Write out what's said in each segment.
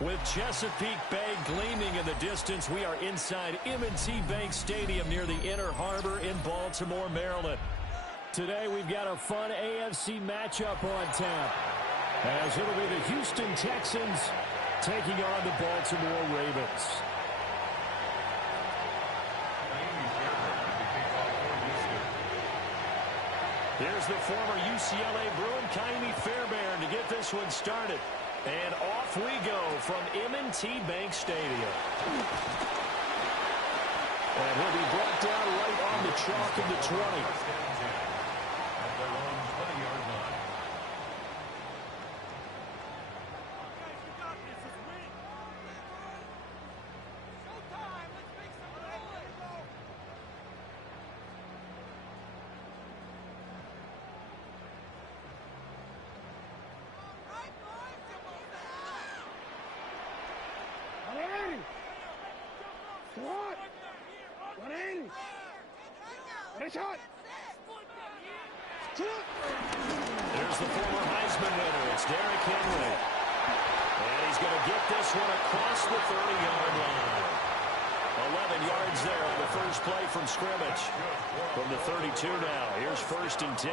With Chesapeake Bay gleaming in the distance, we are inside M&T Bank Stadium near the Inner Harbor in Baltimore, Maryland. Today we've got a fun AFC matchup on tap, as it'll be the Houston Texans taking on the Baltimore Ravens. Here's the former UCLA Bruin, Kaimi Fairbairn, to get this one started. And off we go from M&T Bank Stadium. And he'll be brought down right on the chalk of the 20. There's the former Heisman winner. It's Derrick Henry. And he's going to get this one across the 30-yard line. 11 yards there on the first play from scrimmage. From the 32 now. Here's 1st and 10.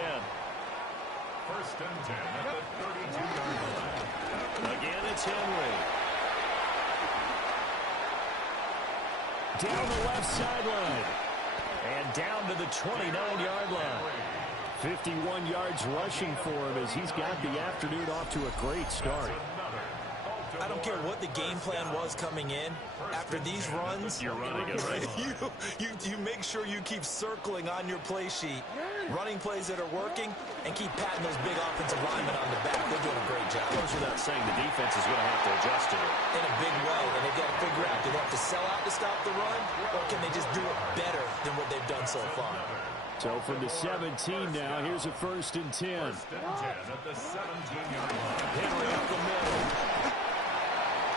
1st and 10 at the 32-yard line. Again, it's Henry. Down the left sideline. And down to the 29-yard line. 51 yards rushing for him as he's got the afternoon off to a great start. I don't care what the game plan was coming in. After these runs, you're running it, right? you make sure you keep circling on your play sheet, running plays that are working, and keep patting those big offensive linemen on the back. They're doing a great job. Goes without saying the defense is going to have to adjust to it. In a big way, and they've got to figure out, do they have to sell out to stop the run, or can they just do it better than what they've done so far? So from the 17 now, here's a 1st and 10. 1st and 10 at the 17-yard line. Henry up the middle.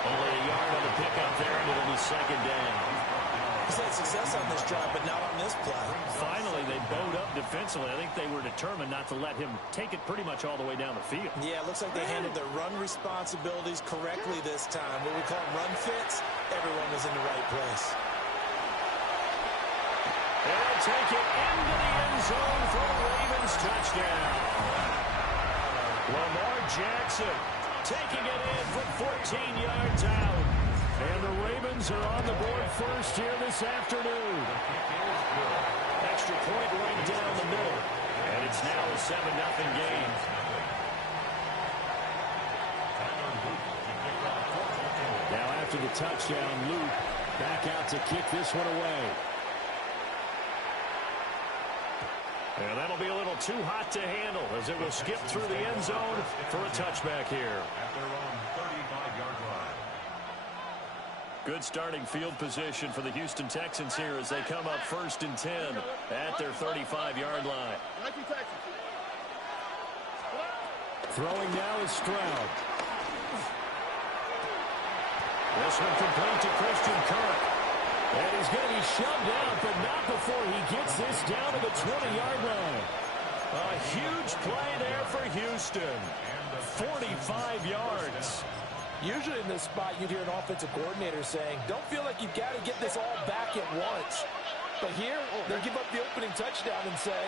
Only a yard on the pickup there, and it'll be 2nd down. He's had success on this drive, but not on this play. Finally, they bowed up defensively. I think they were determined not to let him take it pretty much all the way down the field. Yeah, it looks like they handled their run responsibilities correctly this time. What we call run fits, everyone was in the right place. They'll take it into the end zone for a Ravens touchdown. Lamar Jackson taking it in from 14 yards out. And the Ravens are on the board first here this afternoon. Extra point right down the middle. And it's now a 7-0 game. Now after the touchdown, Luke back out to kick this one away. And that'll be a little too hot to handle as it will skip through the end zone for a touchback here. At their own 35-yard line. Good starting field position for the Houston Texans here as they come up 1st and 10 at their 35-yard line. Throwing now is Stroud. This one complete to Christian Kirk. And he's going to be shoved out, but not before he gets this down to the 20-yard line. A huge play there for Houston. 45 yards. Usually in this spot, you'd hear an offensive coordinator saying, don't feel like you've got to get this all back at once. But here, they give up the opening touchdown and say,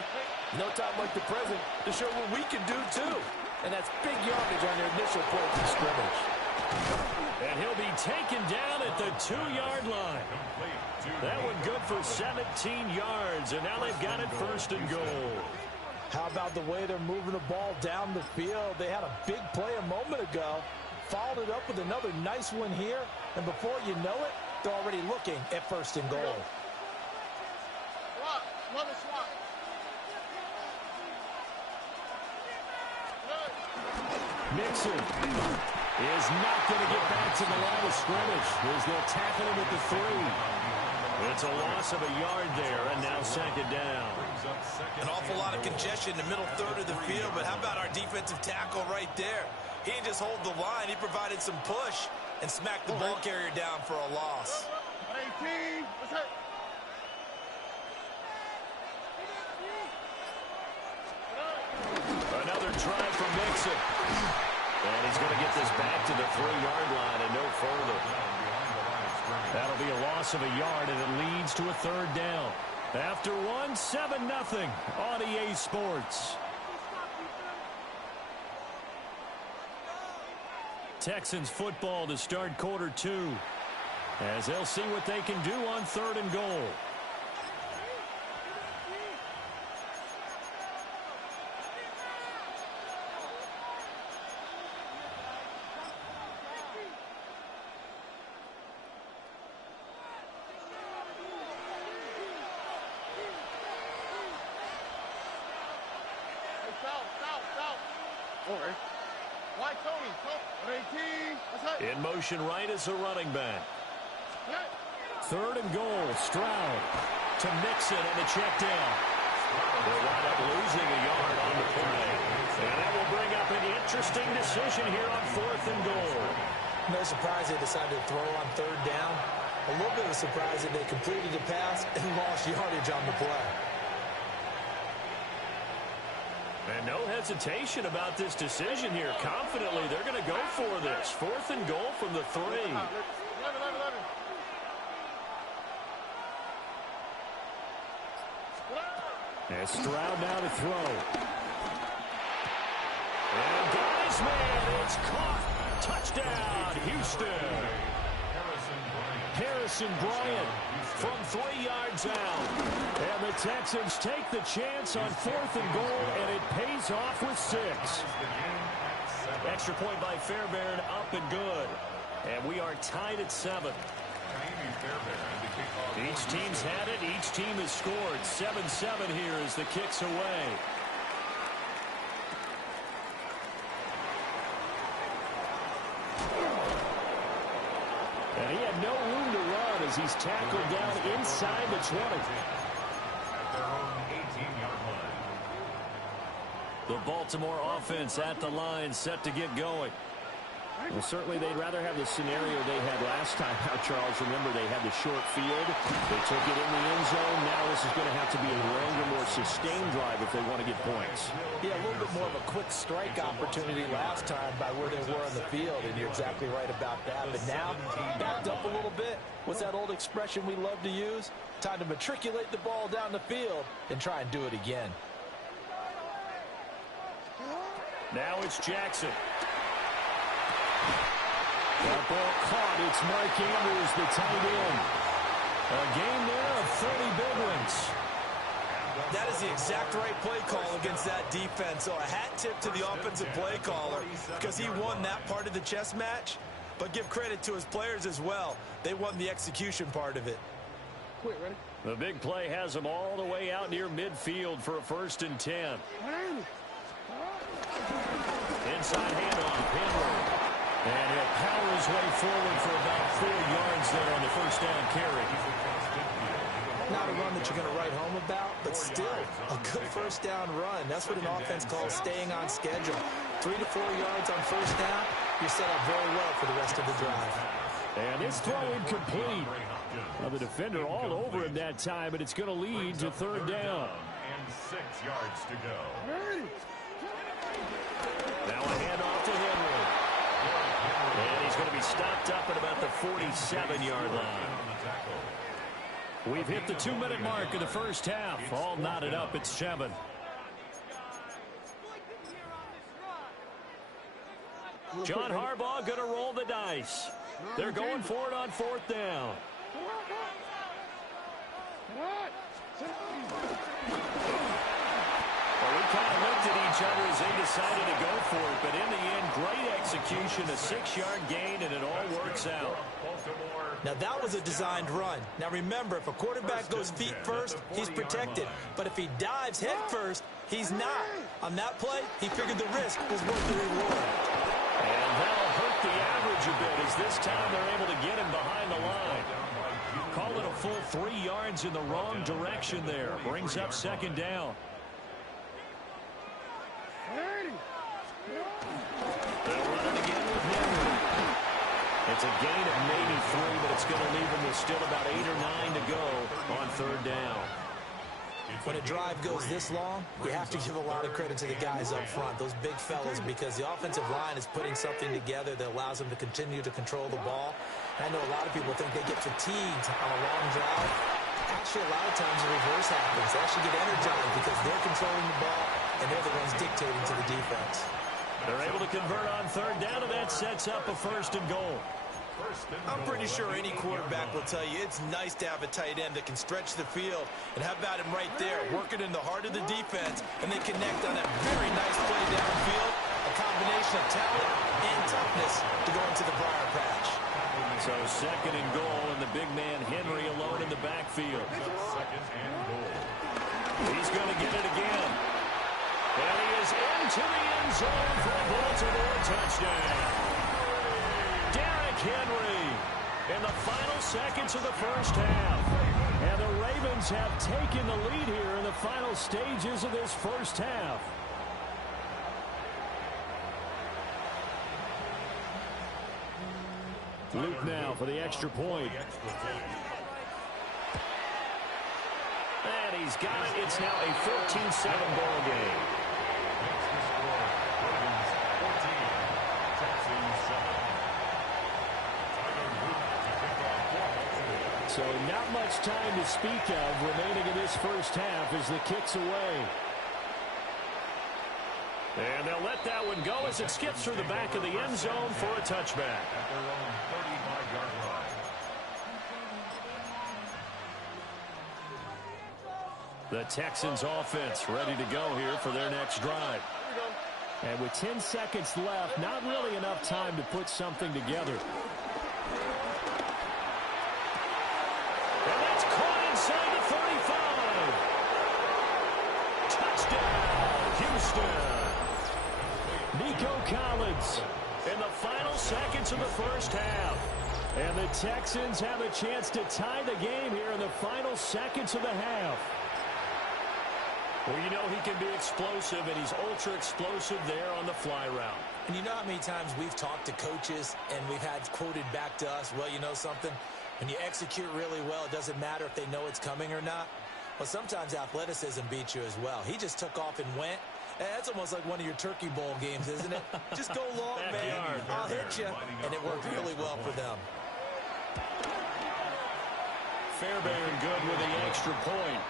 no time like the present to show what we can do too. And that's big yardage on their initial point from scrimmage. And he'll be taken down at the 2-yard line. That one good for 17 yards, and now they've got it 1st and goal. How about the way they're moving the ball down the field? They had a big play a moment ago, followed it up with another nice one here, and before you know it, they're already looking at 1st and goal. Mixon is not going to get back to the line of scrimmage as they'll tackle him at the 3. It's a loss of a yard there, and now 2nd down. An awful lot of congestion in the middle third of the field, but how about our defensive tackle right there? He didn't just hold the line, he provided some push and smacked the ball carrier down for a loss. Another try for Mixon. And he's going to get this back to the 3-yard line and no further. That'll be a loss of a yard, and it leads to a third down. After one, 7-0 on EA Sports. Texans football to start quarter two, as they'll see what they can do on 3rd and goal. In motion right is a running back. 3rd and goal, Stroud to Mixon on the check down. They'll wind up losing a yard on the play. And that will bring up an interesting decision here on 4th and goal. No surprise they decided to throw on 3rd down. A little bit of a surprise that they completed the pass and lost yardage on the play. And no hesitation about this decision here. Confidently, they're going to go for this. 4th and goal from the 3. And Stroud now to throw. And got his man. It's caught. Touchdown, Houston. Harrison Bryant from 3 yards out. And the Texans take the chance on 4th and goal, and it pays off with 6. Extra point by Fairbairn, up and good. And we are tied at 7. Each team's had it. Each team has scored. 7-7 here as the kick's away. And he had no room to run as he's tackled down inside the 20. At their own 18-yard line. The Baltimore offense at the line, set to get going. Well, certainly they'd rather have the scenario they had last time out, Charles. Remember, they had the short field. They took it in the end zone. Now this is going to have to be a longer, more sustained drive if they want to get points. Yeah, a little bit more of a quick strike opportunity last time by where they were on the field, and you're exactly right about that. But now, backed up a little bit. What's that old expression we love to use? Time to matriculate the ball down the field and try and do it again. Now it's Jackson. That ball caught. It's Mark Andrews, the tight end. A game there of 30 big ones. That is the exact right play call against that defense. So a hat tip to the offensive play caller because he won that part of the chess match. But give credit to his players as well. They won the execution part of it. Wait, ready? The big play has them all the way out near midfield for a 1st and 10. Inside handoff, Henry. And he'll power his way forward for about 4 yards there on the 1st down carry. Not a run that you're going to write home about, but still a good 1st down run. That's what an offense calls staying on schedule. 3 to 4 yards on 1st down, you're set up very well for the rest of the drive. And this throw incomplete. Now the defender all over him that time, but it's going to lead to 3rd down. And 6 yards to go. Now a handoff to Henry. And he's going to be stopped up at about the 47-yard line. We've hit the 2-minute mark of the 1st half. All knotted up at 7. John Harbaugh going to roll the dice. They're going for it on 4th down. Well, we kind of looked at each other as they decided to go for it, but in the end, great execution, a 6-yard gain, and it all works out. Now, that was a designed run. Now, remember, if a quarterback goes feet first, he's protected. But if he dives head first, he's not. On that play, he figured the risk was worth the reward. And that'll hurt the average a bit as this time they're able to get him behind the line. Call it a full 3 yards in the wrong direction there. Brings up 2nd down. They'll run it again with Henry. It's a gain of maybe 3, but it's going to leave them with still about 8 or 9 to go on 3rd down. When a drive goes this long, you have to give a lot of credit to the guys up front, those big fellas, because the offensive line is putting something together that allows them to continue to control the ball. I know a lot of people think they get fatigued on a long drive. Actually, a lot of times the reverse happens. They actually get energized because they're controlling the ball, and they're the ones dictating to the defense. They're able to convert on third down, and that sets up a 1st and goal. I'm pretty sure any quarterback will tell you it's nice to have a tight end that can stretch the field. And how about him right there, working in the heart of the defense, and they connect on that very nice play downfield. A combination of talent and toughness to go into the briar patch. So 2nd and goal, and the big man Henry alone in the backfield. 2nd and goal. He's going to get it again. And he is into the end zone for a Baltimore touchdown. Henry in the final seconds of the first half. And the Ravens have taken the lead here in the final stages of this first half. Luke now for the extra point. And he's got it. It's now a 14-7 ball game. So not much time to speak of remaining in this first half as the kick's away. And they'll let that one go as it skips through the back of the end zone for a touchback. At their own 35-yard line. The Texans offense ready to go here for their next drive. And with 10 seconds left, not really enough time to put something together. And that's caught inside the 35. Touchdown, Houston. Nico Collins in the final seconds of the first half. And the Texans have a chance to tie the game here in the final seconds of the half. Well, you know he can be explosive, and he's ultra-explosive there on the fly route. And you know how many times we've talked to coaches and we've had quoted back to us, well, you know something? When you execute really well, it doesn't matter if they know it's coming or not. Well, sometimes athleticism beats you as well. He just took off and went. That's almost like one of your Turkey Bowl games, isn't it? Just go long, man. I'll hit you. And it worked really well for them. Fairbairn good with the extra point.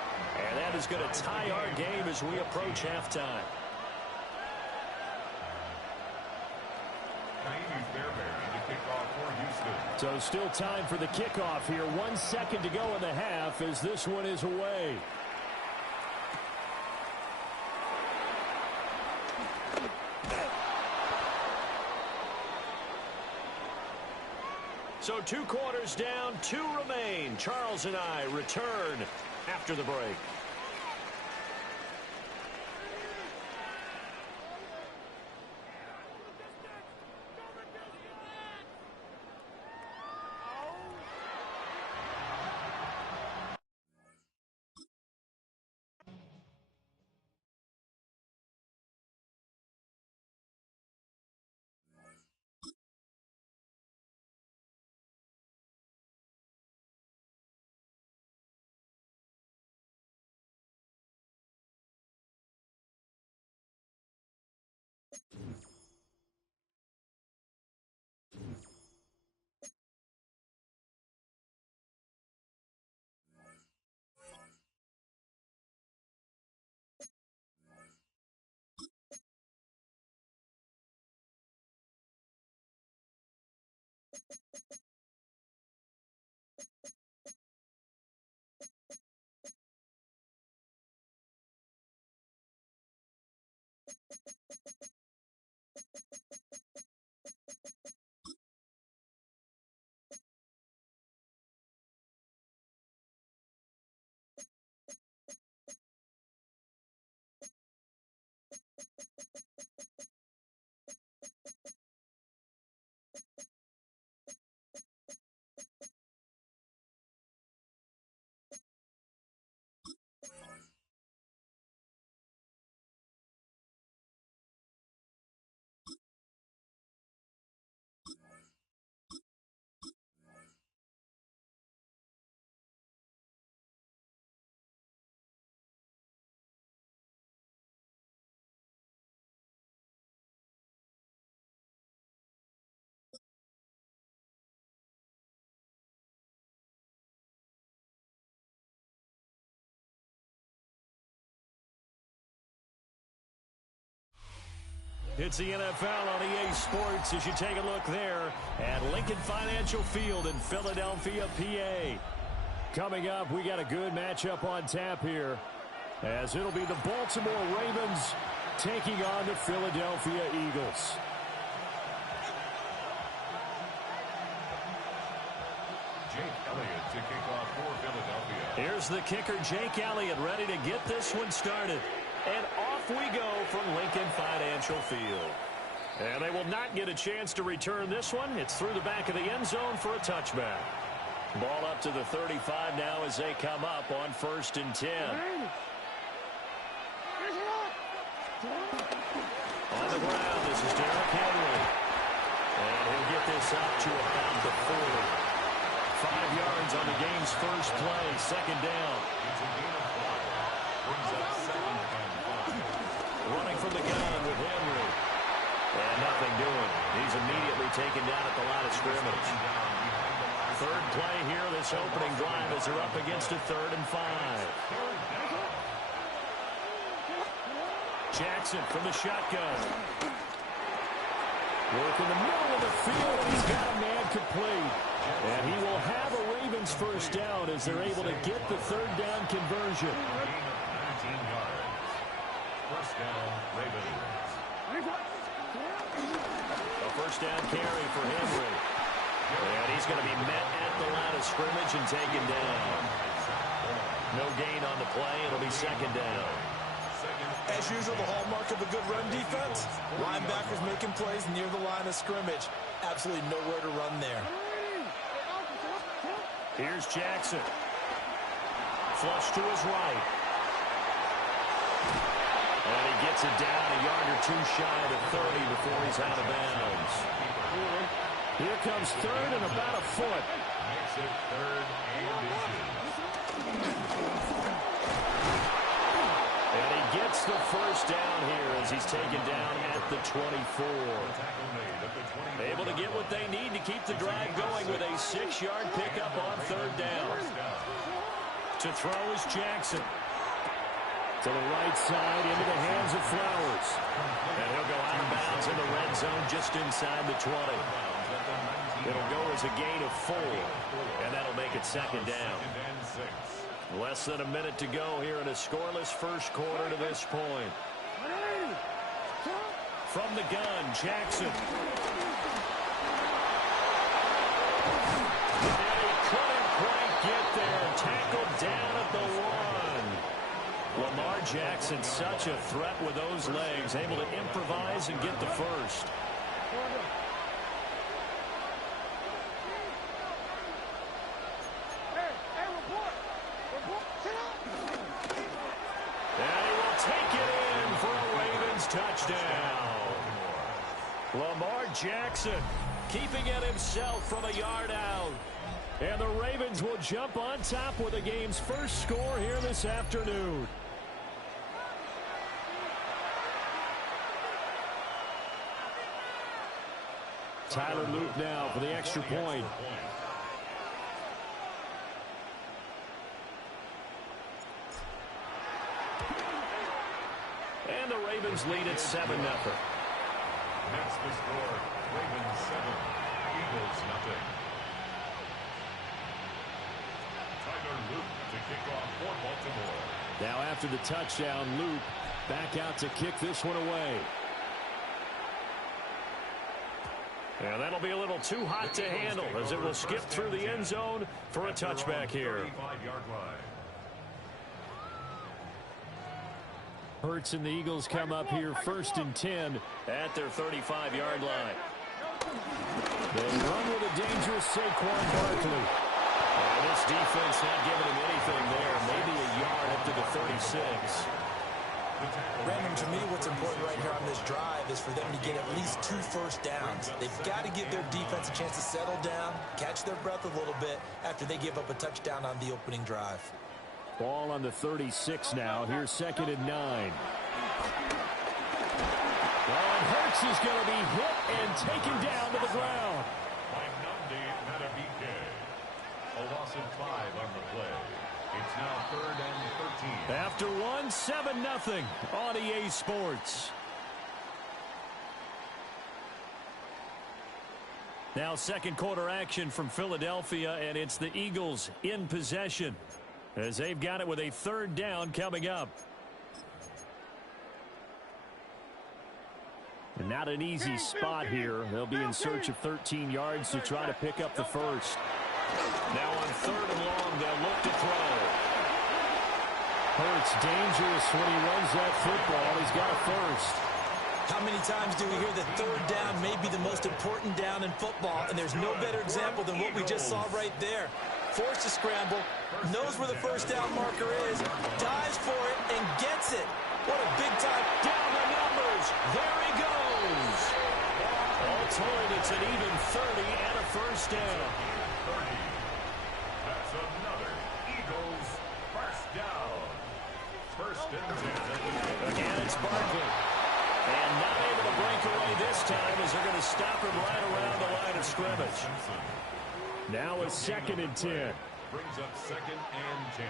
And that is going to tie our game as we approach halftime. So still time for the kickoff here. 1 second to go in the half as this one is away. So 2 quarters down, 2 remain. Charles and I return after the break. It's the NFL on EA Sports as you take a look there at Lincoln Financial Field in Philadelphia, PA. Coming up, we got a good matchup on tap here, as it'll be the Baltimore Ravens taking on the Philadelphia Eagles. Jake Elliott to kick off for Philadelphia. Here's the kicker, Jake Elliott, ready to get this one started. And off we go from Lincoln Financial Field. And they will not get a chance to return this one. It's through the back of the end zone for a touchback. Ball up to the 35 now as they come up on 1st and 10. On the ground, this is Derrick Henry. And he'll get this up to around the 40. 5 yards on the game's first play, 2nd down. It's a gain of 5. Brings up 2nd and 5. Running from the gun with Henry. And nothing doing. He's immediately taken down at the line of scrimmage. 3rd play here, this opening drive as they're up against a 3rd and 5. Jackson from the shotgun. Work in the middle of the field, and he's got a man complete. And he will have a Ravens first down as they're able to get the 3rd down conversion. Gain of 19 yards. First down, Ravens. A first down carry for Henry. And he's going to be met at the line of scrimmage and taken down. No gain on the play. It'll be 2nd down. As usual, the hallmark of a good run defense, linebackers making plays near the line of scrimmage. Absolutely nowhere to run there. Here's Jackson. Flush to his right. And he gets it down a yard or 2 shy of 30 before he's out of bounds. Here comes 3rd and about a foot. Makes it 3rd and inches. And he gets the first down here as he's taken down at the 24. Tackle made at the 24. Able to get what they need to keep the drive going with a 6-yard pickup on 3rd down. To throw is Jackson. To the right side into the hands of Flowers. And he'll go out of bounds in the red zone just inside the 20. It'll go as a gain of 4. And that'll make it 2nd down. Less than a minute to go here in a scoreless first quarter to this point. From the gun, Jackson. And he couldn't quite get there. Tackled down at the 1. Lamar Jackson, such a threat with those legs. Able to improvise and get the first. Touchdown. Lamar Jackson keeping it himself from a yard out. And the Ravens will jump on top with the game's first score here this afternoon. Tyler Luke now for the extra point. And the Ravens lead at 7-0. That's the score. Ravens 7, Eagles nothing. Tyler Luke to kick off for Baltimore. Now after the touchdown, Luke back out to kick this one away. And that'll be a little too hot to handle as it will skip through the end zone for a touchback here. 35-yard line. Hurts and the Eagles come up here 1st and 10 at their 35-yard line. They run with a dangerous Saquon Barkley. And this defense not giving him anything there. Maybe a yard up to the 36. Brandon, to me, what's important right here on this drive is for them to get at least 2 first downs. They've got to give their defense a chance to settle down, catch their breath a little bit after they give up a touchdown on the opening drive. Ball on the 36 now. Here's 2nd and 9. And Hurts is going to be hit and taken down to the ground. By Nnamdi Madubuike. A loss of 5 on the play. It's now 3rd and 13. After one, 7-0 on EA Sports. Now second quarter action from Philadelphia, and it's the Eagles in possession as they've got it with a third down coming up. And not an easy spot here. They'll be in search of 13 yards to try to pick up the first. Now on third and long, they'll look to throw. Hurts dangerous when he runs that football. He's got a first. How many times do we hear that third down may be the most important down in football, and there's no better example than what we just saw right there. Forced to scramble, knows where the first down marker is, dives for it, and gets it. What a big time. Down the numbers. There he goes. All told, it's an even 30 and a first down. 30. That's another Eagles first down. First and 10. Again, it's Barkley. And not able to break away this time as they're going to stop him right around the line of scrimmage. Now a second and 10. Brings up second and 10.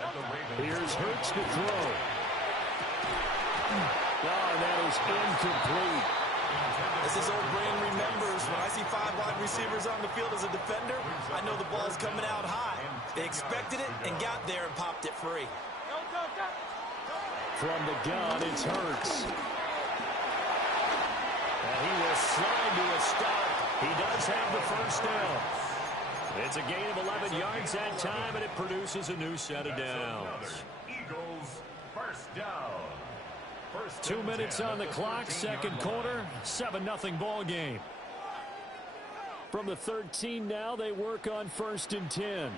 At the Ravens. Here's Hurts to throw. Oh, that is incomplete. As his old brain remembers, when I see 5 wide receivers on the field as a defender, I know the ball's coming out high. They expected it and got there and popped it free. From the gun, it's Hurts. And he will slide to a stop. He does have the first down. It's a gain of 11 yards that time, and it produces a new set of downs. Eagles first down. 2 minutes on the clock, second quarter, 7-0 ball game. From the 13 now, they work on first and 10.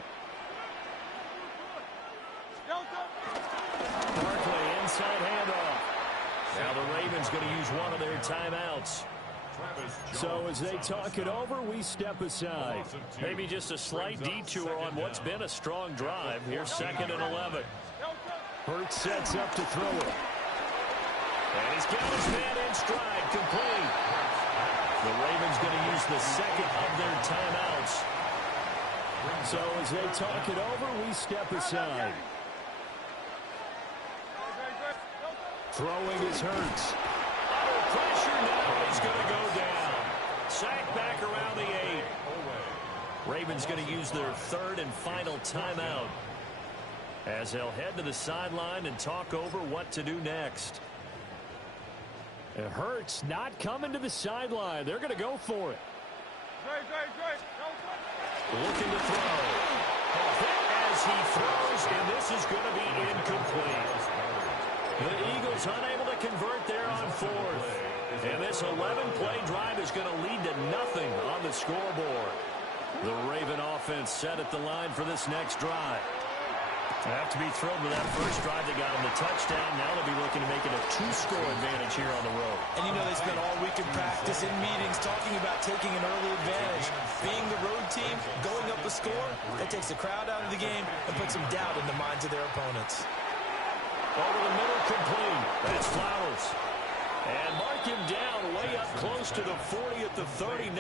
Barkley, inside handoff. Now the Ravens going to use one of their timeouts. So as they talk it over, we step aside. Maybe just a slight detour on what's been a strong drive. Here's second and 11. Hurts sets up to throw it. And he's got his man in stride, complete. The Ravens going to use the second of their timeouts. So as they talk it over, we step aside. Throwing is Hurts. Under pressure now, he's going to go down. Sacked back around the 8. Ravens going to use their third and final timeout as they'll head to the sideline and talk over what to do next. It Hurts not coming to the sideline. They're going to go for it. Looking to throw. Hit as he throws, and this is going to be incomplete. The Eagles unable to convert there on fourth. And this 11-play drive is going to lead to nothing on the scoreboard. The Raven offense set at the line for this next drive. They have to be thrilled with that first drive. They got him the touchdown. Now they'll be looking to make it a 2-score advantage here on the road. And you know they spent all week in practice, in meetings, talking about taking an early advantage. Being the road team, going up a score, that takes the crowd out of the game and puts some doubt in the minds of their opponents. Over the middle, complete. That's Flowers. And mark him down way up close to the 40 at the 39.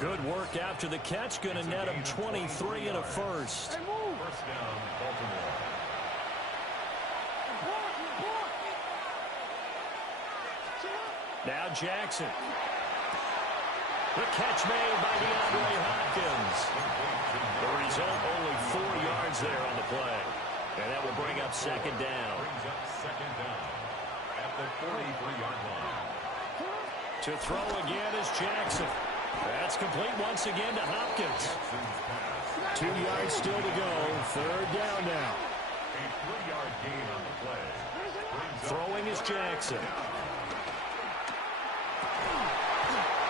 Good work after the catch. Going to net him 23 and a first. First down, Baltimore. Now Jackson. The catch made by DeAndre Hopkins. The result, only 4 yards there on the play. And that will bring up second down. Brings up second down at the 43-yard line. To throw again is Jackson. That's complete once again to Hopkins. 2 yards still to go. Third down now. A 3-yard gain on the play. Throwing is Jackson.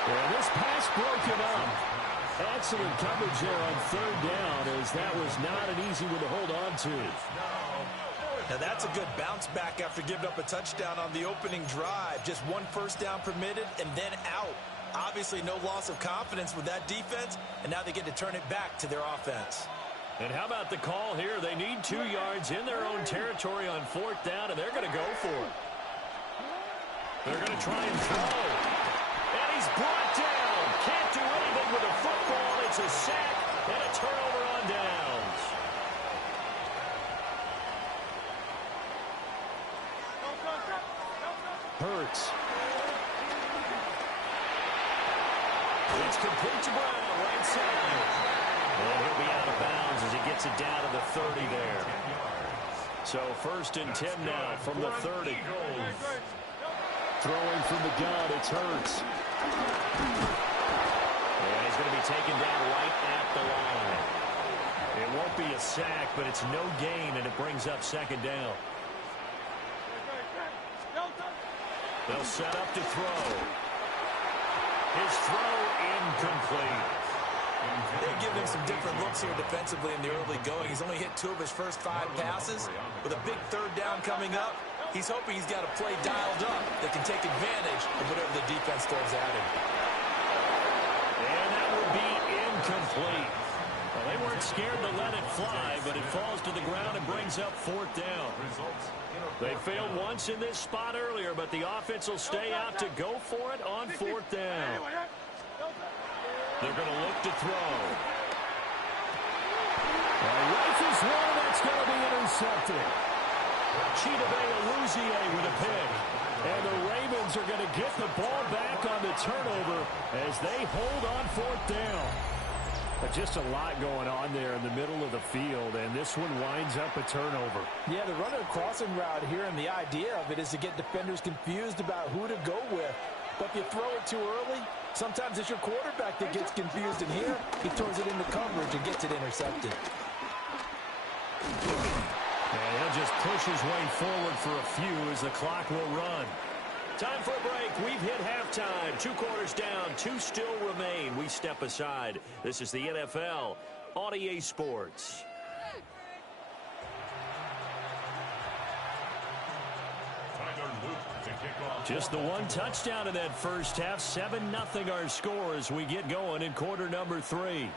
And this pass broken up. Excellent coverage there on third down, as that was not an easy one to hold on to. Now that's a good bounce back after giving up a touchdown on the opening drive. Just one first down permitted and then out. Obviously no loss of confidence with that defense, and now they get to turn it back to their offense. And how about the call here? They need 2 yards in their own territory on fourth down, and they're going to go for it. They're going to try and throw. And he's brought down. Can't do anything with a football. It's a sack and a turnover on downs. Hurts. complete to Brown, right side. And he'll be out of bounds as he gets it down to the 30 there. So 1st and 10 now from the 30. Throwing from the gun, it's Hurts. And he's going to be taken down right at the line. It won't be a sack, but it's no gain, and it brings up 2nd down. They'll set up to throw. His throw incomplete. They give him some different looks here defensively in the early going. He's only hit 2 of his first 5 passes. With a big 3rd down coming up, he's hoping he's got a play dialed up that can take advantage of whatever the defense throws at him. And that will be incomplete. Well, they weren't scared to let it fly, but it falls to the ground and brings up 4th down. They failed once in this spot earlier, but the offense will stay out to go for it on 4th down. They're going to look to throw. Rifles one, that's going to be intercepted. Chidobe with a pick. And the Ravens are going to get the ball back on the turnover as they hold on 4th down. Just a lot going on there in the middle of the field, and this one winds up a turnover. Yeah, the runner crossing route here, and the idea of it is to get defenders confused about who to go with. But if you throw it too early, sometimes it's your quarterback that gets confused, and here he throws it into coverage and gets it intercepted. And he'll just push his way forward for a few as the clock will run. Time for a break. We've hit halftime. 2 quarters down. 2 still remain. We step aside. This is the NFL on EA Sports. Just the 1 touchdown in that first half. 7-0 our score as we get going in quarter number 3.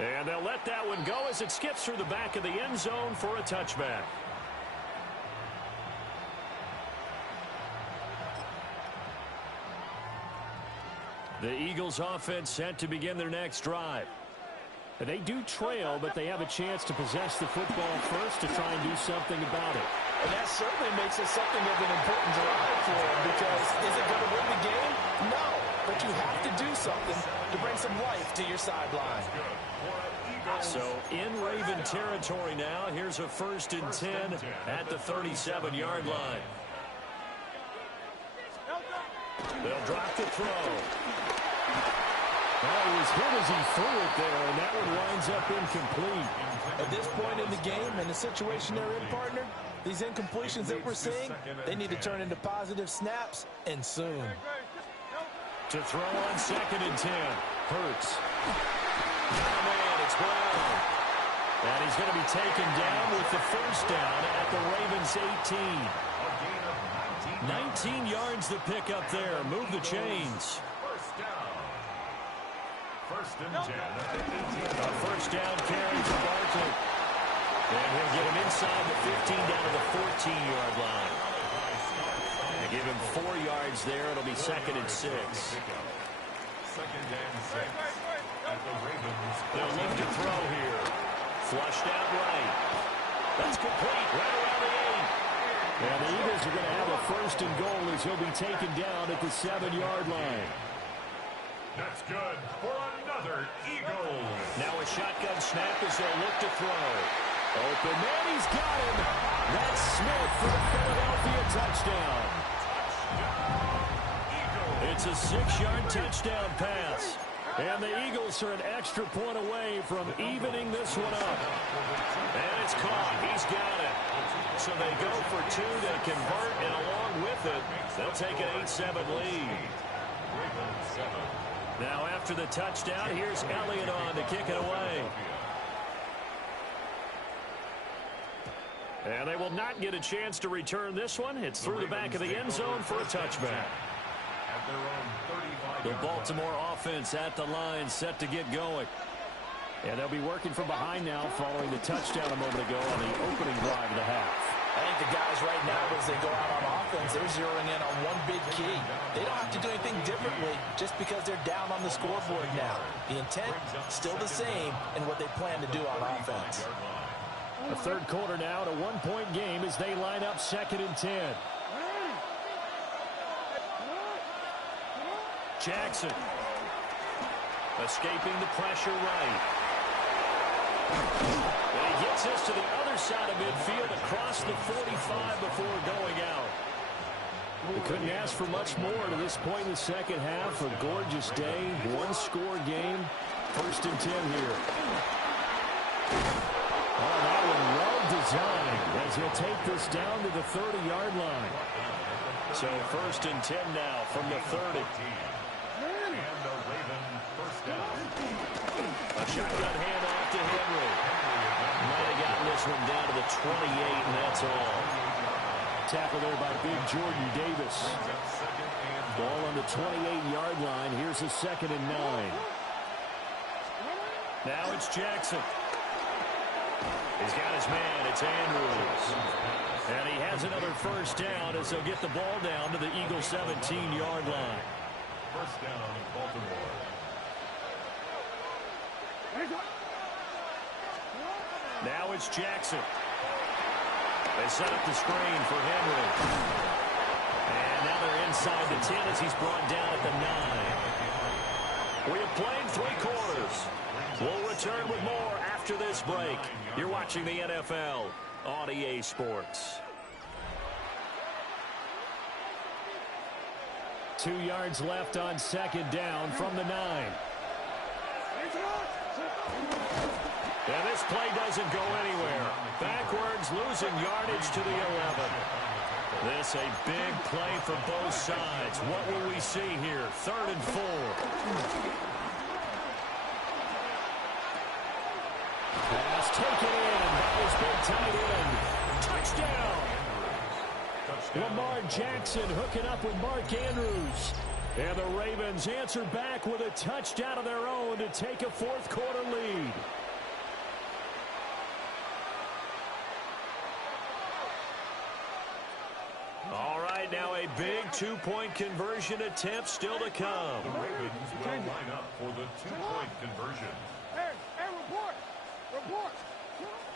And they'll let that one go as it skips through the back of the end zone for a touchback. The Eagles offense set to begin their next drive. They do trail, but they have a chance to possess the football first to try and do something about it. And that certainly makes it something of an important drive for them, because is it going to win the game? No, but you have to do something to bring some life to your sideline. So in Raven territory now, here's a 1st and 10 at the 37-yard line. They'll drop the throw. Well, he was hit as he threw it there, and that one winds up incomplete. At this point in the game, and the situation they're in, partner, these incompletions that we're seeing, they need to turn into positive snaps, and soon. To throw on 2nd and 10. Hurts. Oh, man, it's Brown. And he's going to be taken down with the 1st down at the Ravens' 18. 19 yards to pick up there. Move the chains. 1st and 10. A 1st down carry for Barkley. And he'll get him inside the 15 down to the 14-yard line. They give him 4 yards there. It'll be 2nd and 6. 2nd and 6. At the Ravens. They'll look to throw here. Flushed out right. That's complete. Right around the 8. And the Eagles are going to have a 1st and goal as he'll be taken down at the 7-yard line. That's good for another Eagle. Now a shotgun snap as they'll look to throw. Open man, he's got him. That's Smith for the Philadelphia touchdown. It's a 6-yard touchdown pass. And the Eagles are an extra point away from evening this one up. And it's caught. He's got it. So they go for 2. They convert, and along with it, they'll take an 8-7 lead. Now after the touchdown, here's Elliott on to kick it away. And they will not get a chance to return this one. It's through the back of the end zone for a touchback. The Baltimore offense at the line, set to get going. And they'll be working from behind now following the touchdown a moment ago on the opening drive of the half. I think the guys right now, as they go out on offense, they're zeroing in on one big key. They don't have to do anything differently just because they're down on the scoreboard now. The intent, still the same in what they plan to do on offense. The 3rd quarter now, a 1-point game as they line up 2nd and 10. Jackson. Escaping the pressure right. And he gets this to the other side of midfield across the 45 before going out. We couldn't ask for much more to this point in the second half. A gorgeous day, one-score game. 1st and 10 here. Oh, that one well designed as he'll take this down to the 30-yard line. So 1st and 10 now from the 30. And the Raven first down. A shotgun handoff to Henry. Might have gotten this one down to the 28, and that's all. Tackle there by big Jordan Davis. Ball on the 28-yard line. Here's a 2nd and 9. Now it's Jackson. He's got his man. It's Andrews. And he has another first down as they'll get the ball down to the Eagles' 17-yard line. First down, Baltimore. Now it's Jackson. They set up the screen for Henry. And now they're inside the 10 as he's brought down at the 9. We have played 3 quarters. We'll return with more after this break. You're watching the NFL on EA Sports. 2 yards left on 2nd down from the 9. And this play doesn't go anywhere. Backwards, losing yardage to the 11. This a big play for both sides. What will we see here? 3rd and 4. Pass taken in by his big tight end. Touchdown! Lamar Jackson hooking up with Mark Andrews. And the Ravens answer back with a touchdown of their own to take a 4th quarter lead. All right, now a big 2-point conversion attempt still to come. The Ravens will line up for the 2-point conversion. Report.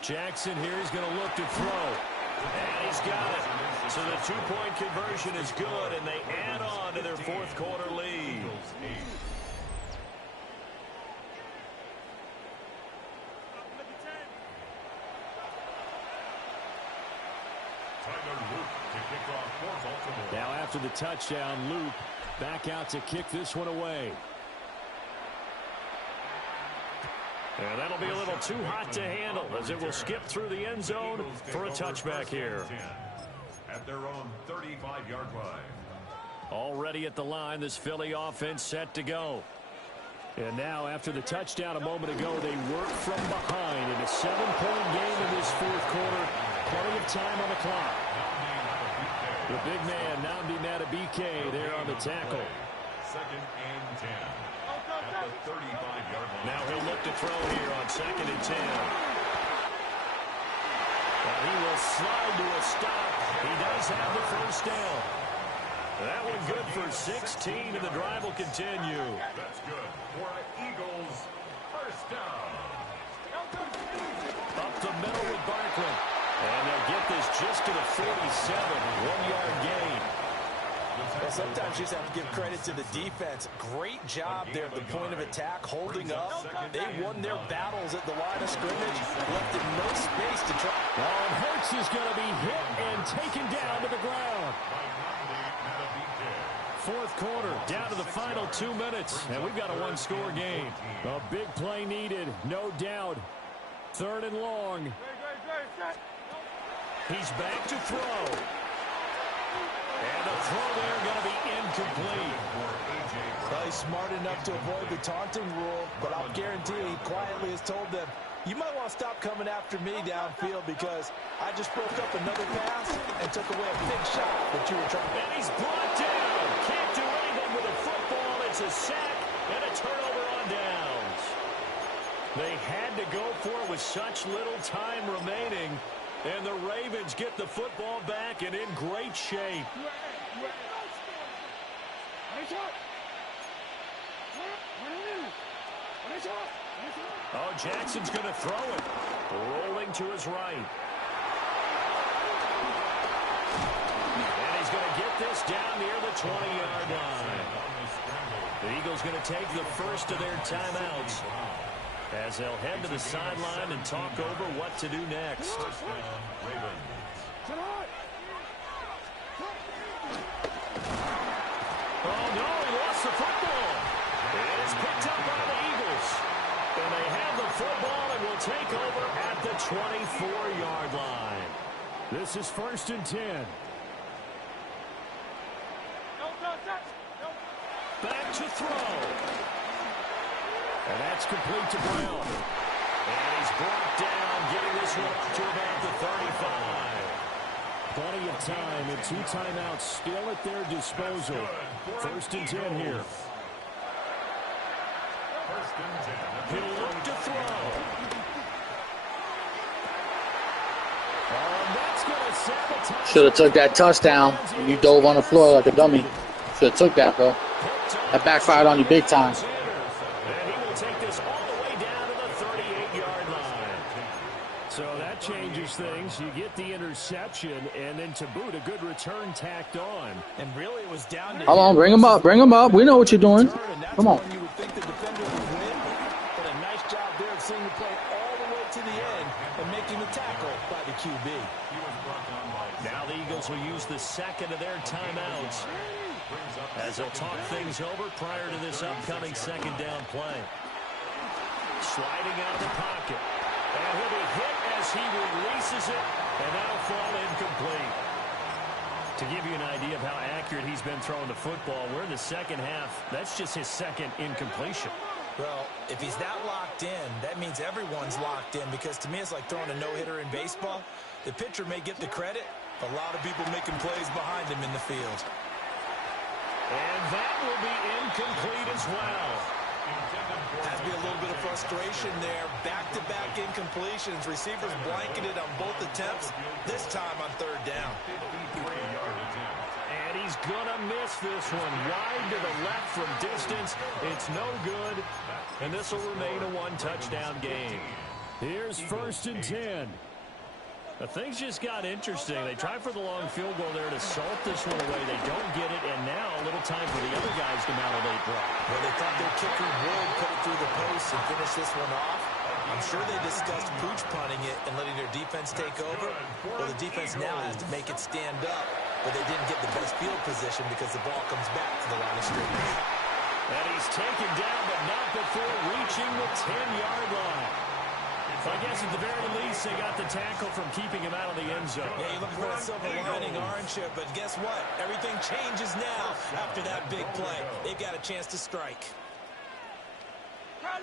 Jackson here is going to look to throw. And he's got it. So the 2-point conversion is good, and they add on to their 4th quarter lead. Now after the touchdown, Luke back out to kick this one away. And that'll be a little too hot to handle as it will skip through the end zone for a touchback here. At their own 35-yard line. Already at the line, this Philly offense set to go. And now after the touchdown a moment ago, they work from behind in a 7-point game in this 4th quarter. Plenty of time on the clock. The big man, Nnamdi Madubuike, there on the tackle. 2nd and 10. At the 35-yard line. Now he'll look to throw here on 2nd and 10. And he will slide to a stop. He does have the first down. That one good for 16, and the drive will continue. That's good for an Eagles first down. Up the middle with Barkley. And they'll get this just to the 47, 1-yard gain. Well, sometimes you just have to give credit to the defense. Great job there at the point of attack, holding up. They won their battles at the line of scrimmage, left in no space to try. Oh, and Hurts is going to be hit and taken down to the ground. 4th quarter, down to the final 2 minutes, and we've got a 1-score game. A big play needed, no doubt. 3rd and long. He's back to throw. And the throw there going to be incomplete. Well, he's smart enough to avoid the taunting rule, but I'll guarantee he quietly has told them, you might want to stop coming after me downfield because I just broke up another pass and took away a big shot that you were trying to. And he's brought down. Can't do anything with a football. It's a sack and a turnover on downs. They had to go for it with such little time remaining. And the Ravens get the football back and in great shape. Oh, Jackson's going to throw it. Rolling to his right. And he's going to get this down near the 20-yard line. The Eagles going to take the first of their timeouts as they'll head to the sideline and talk over what to do next. Oh, no, he lost the football. It is picked up by the Eagles. And they have the football and will take over at the 24-yard line. This is 1st and 10. Back to throw. And that's complete to Brown. And he's brought down, getting this one up to about the 35. Plenty of time and 2 timeouts still at their disposal. 1st and 10 here. He'll look to throw. Should have took that touchdown. You dove on the floor like a dummy. Should have took that, bro. That backfired on you big time. And he will take this all the way down to the 38-yard line. So that changes things. You get the interception, and then to boot, a good return tacked on. And really, it was down to Come on, bring him up. Bring him up. We know what you're doing. Come on. You would think the defender would win, but a nice job there of seeing the play all the way to the end and making the tackle by the QB. Now the Eagles will use the second of their timeouts as they'll talk things over prior to this upcoming second down play. Sliding out of the pocket. And he'll be hit as he releases it, and that'll fall incomplete. To give you an idea of how accurate he's been throwing the football, we're in the second half. That's just his second incompletion. Well, if he's that locked in, that means everyone's locked in, because to me it's like throwing a no-hitter in baseball. The pitcher may get the credit, but a lot of people making plays behind him in the field. And that will be incomplete as well. Has to be a little bit of frustration there. Back-to-back incompletions. Receivers blanketed on both attempts, this time on 3rd down. And he's going to miss this one. Wide to the left from distance. It's no good. And this will remain a 1-touchdown game. Here's 1st and 10. But things just got interesting. They tried for the long field goal there to salt this one away. They don't get it, and now a little time for the other guys to mount a late block. Well, they thought their kicker would put it through the post and finish this one off. I'm sure they discussed pooch punting it and letting their defense take over. Well, the defense now has to make it stand up, but they didn't get the best field position because the ball comes back to the line of scrimmage. And he's taken down, but not before reaching the 10-yard line. I guess at the very least, they got the tackle from keeping him out of the end zone. Yeah, you're looking for a silver lining, aren't you? But guess what? Everything changes now after that big play. They've got a chance to strike. They'll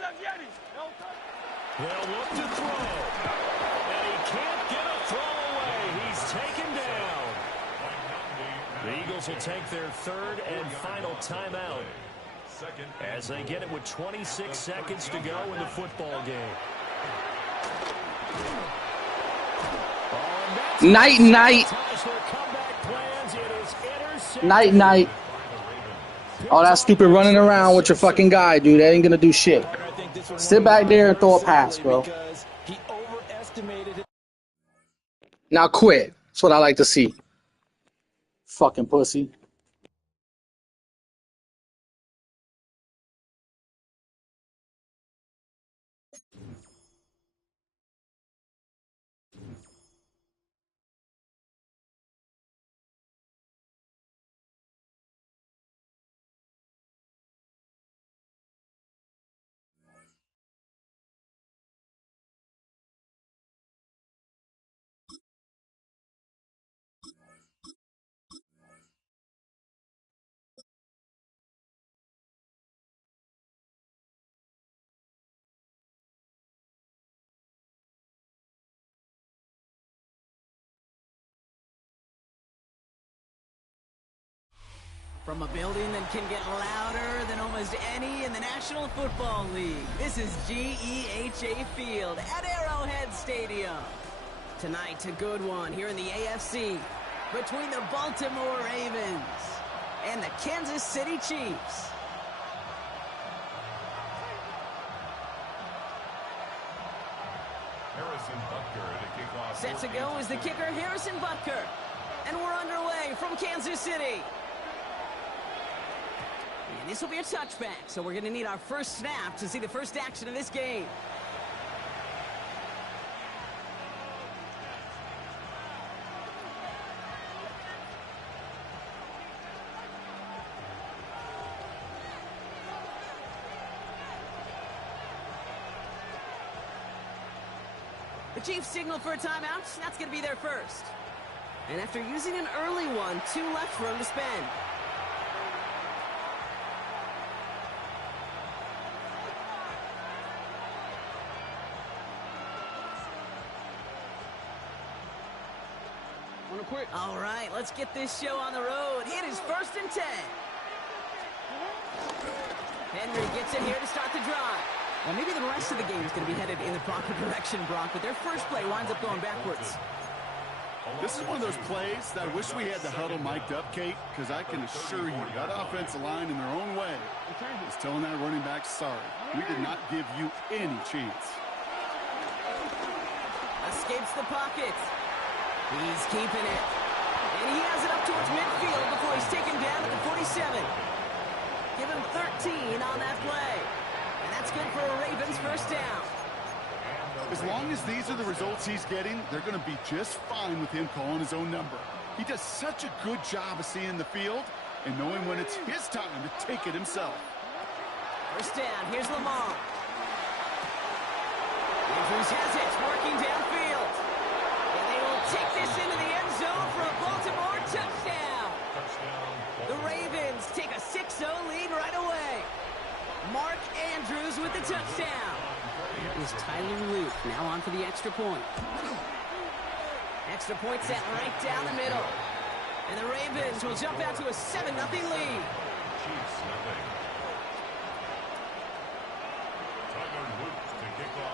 look to throw. And he can't get a throw away. He's taken down. The Eagles will take their 3rd and final timeout as they get it with 26 seconds to go in the football game. Night, night. Night, night. All that stupid running around with your fucking guy, dude. That ain't gonna do shit. Sit back there and throw a pass, bro. Now quit. That's what I like to see. Fucking pussy. From a building that can get louder than almost any in the National Football League, this is GEHA Field at Arrowhead Stadium. Tonight, a good one here in the AFC between the Baltimore Ravens and the Kansas City Chiefs. Set to go is the kicker, Harrison Butker. And we're underway from Kansas City. And this will be a touchback, so we're going to need our first snap to see the first action of this game. The Chiefs signal for a timeout. That's going to be their first. And after using an early one, 2 left for him to spend. All right, let's get this show on the road. It is 1st and 10. Henry gets it here to start the drive. Well, maybe the rest of the game is going to be headed in the proper direction, Brock, but their first play winds up going backwards. This is one of those plays that I wish we had the huddle mic'd up, Kate, because I can assure you that offensive line in their own way is telling that running back, sorry, we did not give you any chance. Escapes the pocket. He's keeping it. And he has it up towards midfield before he's taken down at the 47. Give him 13 on that play. And that's good for a Ravens first down. As long as these are the results he's getting, they're going to be just fine with him calling his own number. He does such a good job of seeing the field and knowing when it's his time to take it himself. First down, here's Lamar. Andrews has it, working downfield. And they will take this into the end zone for a Baltimore touchdown. The Ravens take a 6-0 lead right away. Mark Andrews with the touchdown. It was Tyler Luke now on for the extra point. Extra point set right down the middle. And the Ravens will jump out to a 7-0 lead.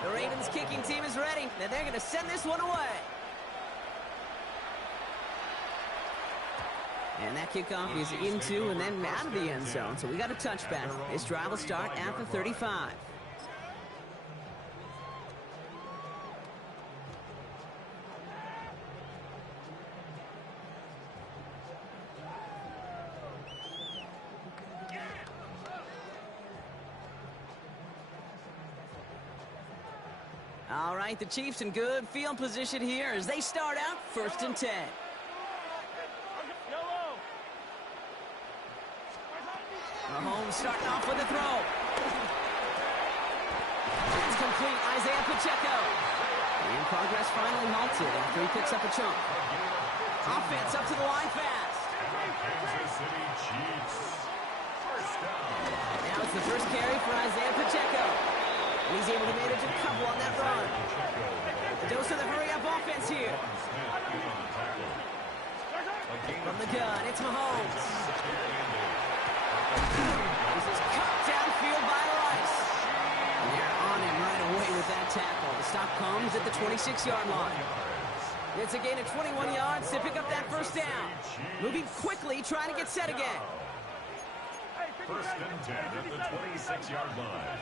The Ravens kicking team is ready, and they're going to send this one away. And that kickoff is into and then out of the end zone. So we got a touchback. This drive will start at the 35. All right, the Chiefs in good field position here as they start out 1st and 10. Mahomes starting off with a throw. It's complete. Isaiah Pacheco. And progress finally halted after he picks up a chunk. Offense up to the line fast. Kansas City Chiefs. First down. Now it's the first carry for Isaiah Pacheco. And he's able to manage a couple on that run. A dose of the hurry-up offense here. From the gun, it's Mahomes. This is cut downfield by Rice. And they're on him right away with that tackle. The stop comes at the 26-yard line. It's a gain of 21 yards to pick up that first down. Moving quickly, trying to get set again. First and 10 at the 26-yard line.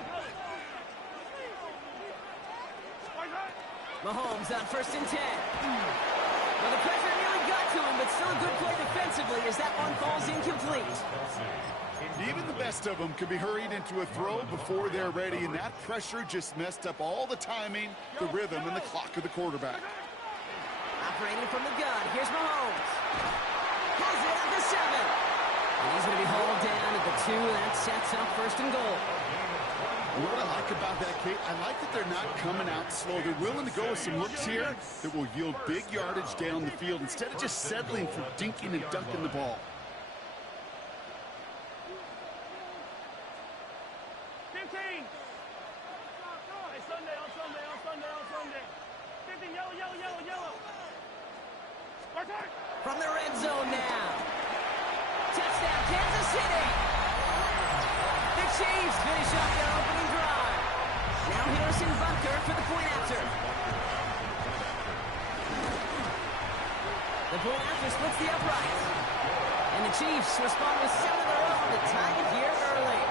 Mahomes on 1st and 10. Well, the pressure nearly got to him, but still a good play defensively as that one falls incomplete. Even the best of them could be hurried into a throw before they're ready, and that pressure just messed up all the timing, the rhythm, and the clock of the quarterback. Operating from the gun, here's Mahomes. Has it at the 7. And he's going to be hauled down at the 2, and that sets up 1st and goal. What I like about that, Kate, I like that they're not coming out slow. They're willing to go with some looks here that will yield big yardage down the field instead of just settling for dinking and dunking the ball. From the red zone now. Touchdown, Kansas City. The Chiefs finish off their opening drive. Now Harrison Butker for the point after. The point after splits the uprights. And the Chiefs respond with 7 of their own to tie it here early.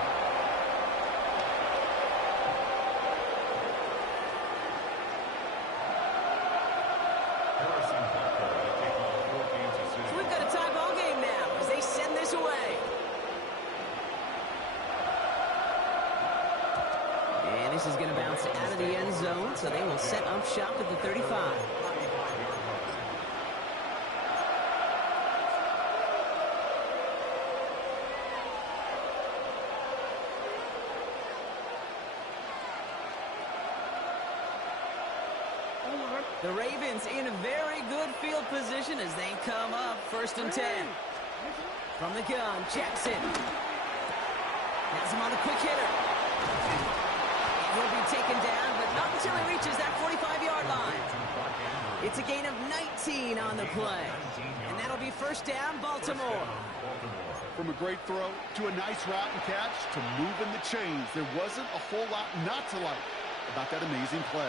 So we've got a tie ball game now as they send this away. This is going to bounce out of the end zone, so they will set up shop at the 35. The Ravens in a very good field position as they come up 1st and 10. From the gun, Jackson. Has him on the quick hitter. And he'll be taken down, but not until he reaches that 45-yard line. It's a gain of 19 on the play. And that'll be 1st down, Baltimore. From a great throw to a nice route and catch to moving the chains, there wasn't a whole lot not to like about that amazing play.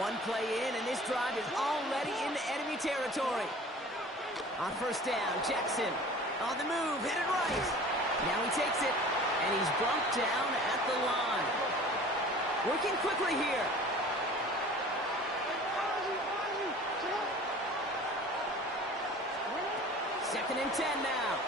One play in, and this drive is already into enemy territory. On 1st down, Jackson on the move, headed right. Now he takes it, and he's brought down at the line. Working quickly here. Second and 10 now.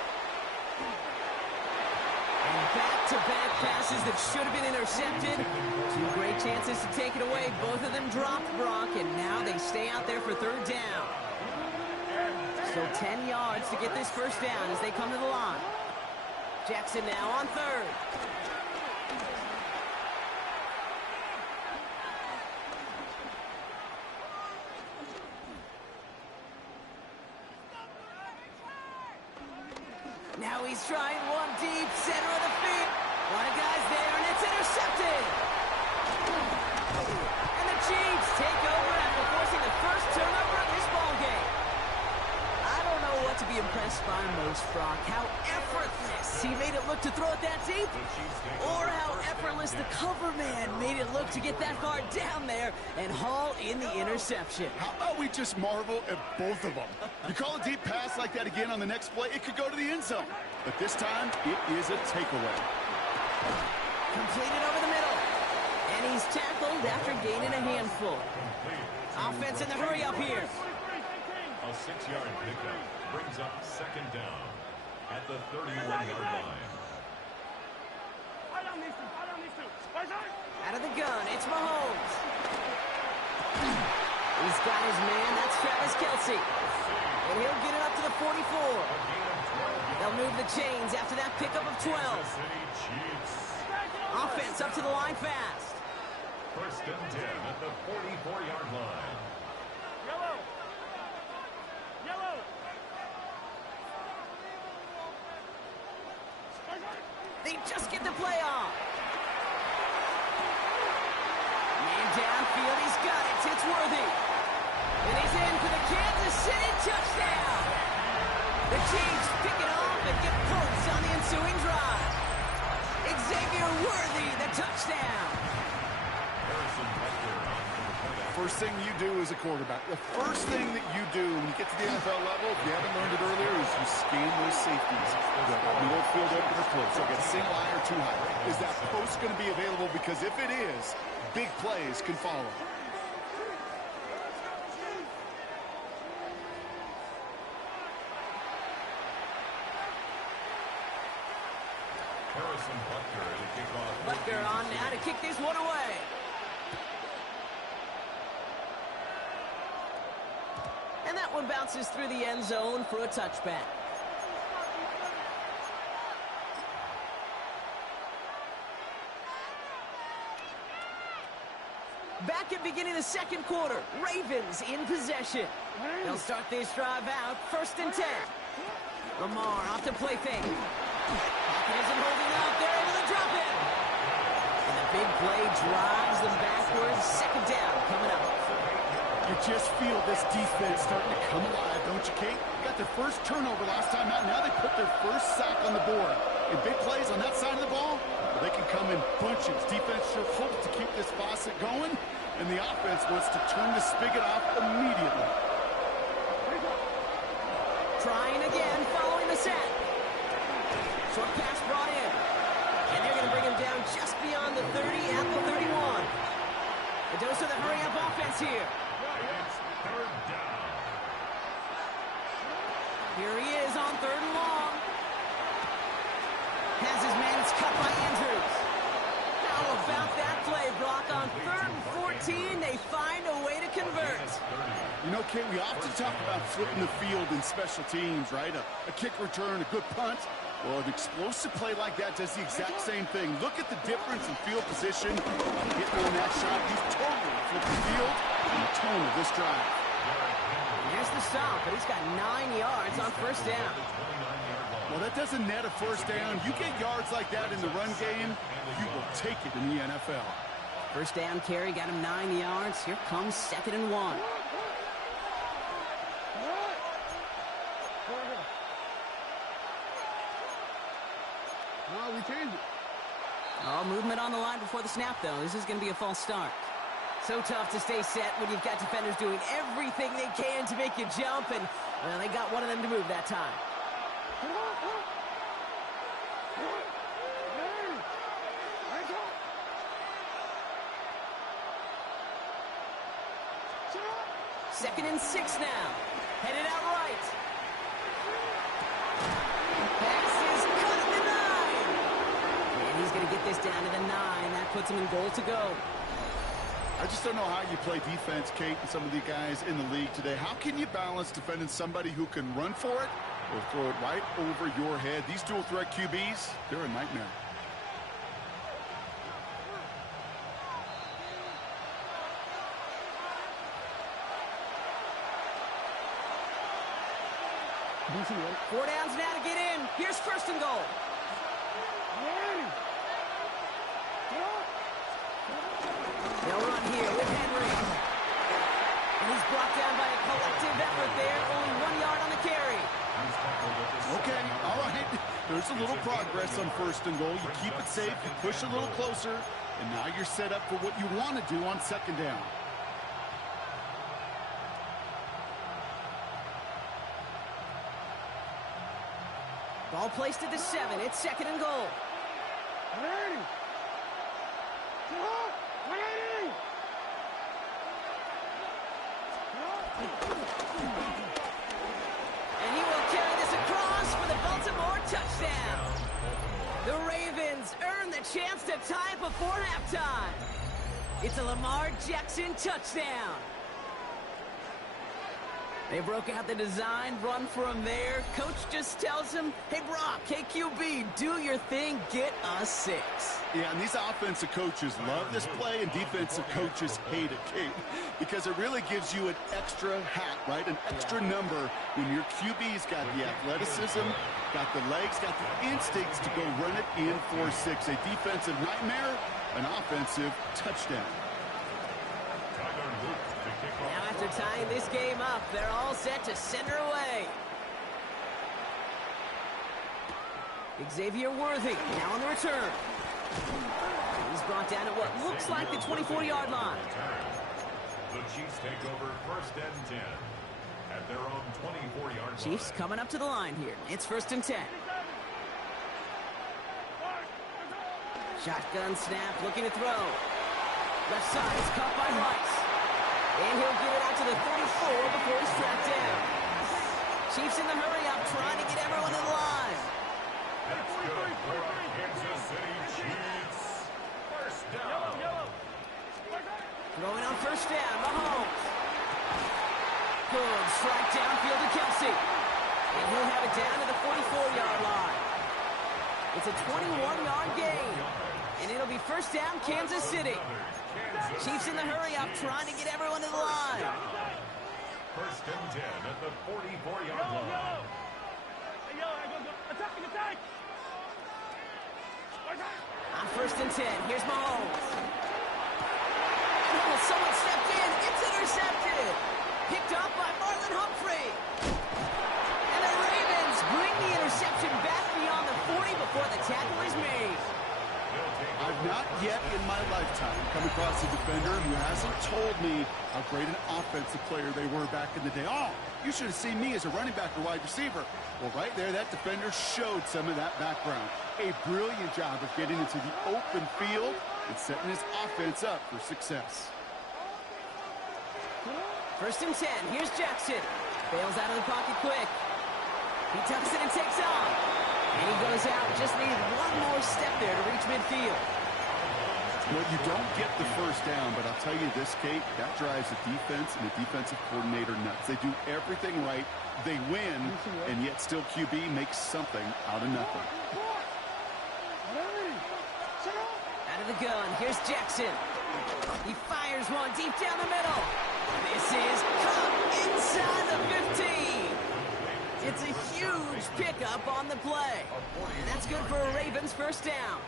And back-to-back passes that should have been intercepted. 2 great chances to take it away. Both of them dropped, Brock, and now they stay out there for 3rd down. So 10 yards to get this 1st down as they come to the line. Jackson now on 3rd. Now he's trying one deep, center of the field. A lot of guys there, and it's intercepted. And the Chiefs take over after forcing the first turnover of this ballgame. I don't know what to be impressed by most, Brock. How effortless he made it look to throw it that deep, or how effortless the cover man made it look to get that far down there and haul in the interception. How about we just marvel at both of them? You call a deep pass like that again on the next play, it could go to the end zone. But this time, it is a takeaway. Completed over the middle. And he's tackled after gaining a handful. Offense in the hurry up here. A 6-yard pickup brings up 2nd down at the 31-yard line. Out of the gun, it's Mahomes. He's got his man, that's Travis Kelce. And he'll get it up to the 44. They'll move the chains after that pickup of 12. Offense up to the line fast. 1st and 10 at the 44-yard line. They just get the play off. Man downfield, he's got it. It's Worthy. And he's in for the Kansas City touchdown. The Chiefs pick it off and get points on the ensuing drive. Xavier Worthy, the touchdown. First thing you do as a quarterback, the first thing that you do when you get to the NFL level, if you haven't learned it earlier, is you scan those safeties. The middle field open or close. So get single high or 2 high. Is that post going to be available? Because if it is, big plays can follow. Butker on now to kick this one away. And that one bounces through the end zone for a touchback. Back at beginning of the 2nd quarter, Ravens in possession. They'll start this drive out, 1st and 10. Lamar off to play fake. Pocket isn't holding up, they're able to drop it. And the big play drives them backwards, 2nd down coming up. You just feel this defense starting to come alive, don't you, Kate? They got their first turnover last time out. Now they put their first sack on the board. And big plays on that side of the ball, they can come in bunches. Defense sure hopes to keep this faucet going, and the offense wants to turn the spigot off immediately. Trying again, following the set. Short pass brought in. And they're going to bring him down just beyond the 30 at the 31. A dose of the hurry-up offense here. Here he is on 3rd and long. Has his man, it's cut by Andrews. How about that play, Brock? convert. You know, Kate, we often talk about flipping the field in special teams, right? A kick return, a good punt. Well, an explosive play like that does the exact same thing. Look at the difference in field position. Getting on that shot, he's totally flipped the field and the tone of this drive. Here's the stop, but he's got 9 yards on first down. Well, that doesn't net a first down. You get yards like that in the run game, you will take it in the NFL. First down carry got him 9 yards. Here comes 2nd and 1. No, we changed it. Oh, movement on the line before the snap, though. This is going to be a false start. So tough to stay set when you've got defenders doing everything they can to make you jump, and, well, they got one of them to move that time. Second and 6 now. Headed out right. Pass is cut at the 9. And he's going to get this down to the 9. That puts him in goal to go. I just don't know how you play defense, Kate, and some of the guys in the league today. How can you balance defending somebody who can run for it or throw it right over your head? These dual threat QBs, they're a nightmare. Four downs now to get in. Here's 1st and goal. They'll run here with Henry. And he's brought down by a collective effort there. Only 1 yard on the carry. Okay, all right. There's a little progress on 1st and goal. You keep it safe, you push a little closer, and now you're set up for what you want to do on 2nd down. Ball placed at the 7. It's 2nd and goal. And he will carry this across for the Baltimore touchdown. The Ravens earn the chance to tie it before halftime. It's a Lamar Jackson touchdown. They broke out the design, run for him there. Coach just tells him, hey, Brock, hey, QB, do your thing, get us 6. Yeah, and these offensive coaches love this play, and defensive coaches hate it, Kate, because it really gives you an extra hat, right, an extra number when your QB's got the athleticism, got the legs, got the instincts to go run it in for 6. A defensive nightmare, an offensive touchdown. Now after tying this game up, they're all set to center away. Xavier Worthy now on the return. He's brought down at what looks like the 24-yard line. The Chiefs take over 1st and 10 at their own 24-yard line. Chiefs coming up to the line here. It's 1st and 10. Shotgun snap, looking to throw. Left side is caught by Rice. And he'll get it out to the 34 before he's tracked down. Chiefs in the hurry-up, trying to get everyone in line. That's good for our Kansas City Chiefs. 1st down. Throwing on 1st down, Mahomes. Good strike downfield to Kelsey. And he'll have it down to the 44-yard line. It's a 21-yard gain. And it'll be 1st down, Kansas City. Chiefs in the hurry-up, trying to get everyone to the line. 1st and 10 at the 44-yard line. On 1st and 10, here's Mahomes. Oh, someone stepped in. It's intercepted. Picked up by Marlon Humphrey. And the Ravens bring the interception back beyond the 40 before the tackle is made. I've not yet in my lifetime come across a defender who hasn't told me how great an offensive player they were back in the day. Oh, you should have seen me as a running back or wide receiver. Well, right there, that defender showed some of that background. A brilliant job of getting into the open field and setting his offense up for success. 1st and 10, here's Jackson. Bails out of the pocket quick. He tucks it and takes off. And he goes out, just needed one more step there to reach midfield. Well, you don't get the first down, but I'll tell you this, Kate, that drives the defense and the defensive coordinator nuts. They do everything right. They win, and yet still QB makes something out of nothing. Out of the gun, here's Jackson. He fires one deep down the middle. This is caught inside the 15. It's a huge pickup on the play. And that's good for a Ravens first down.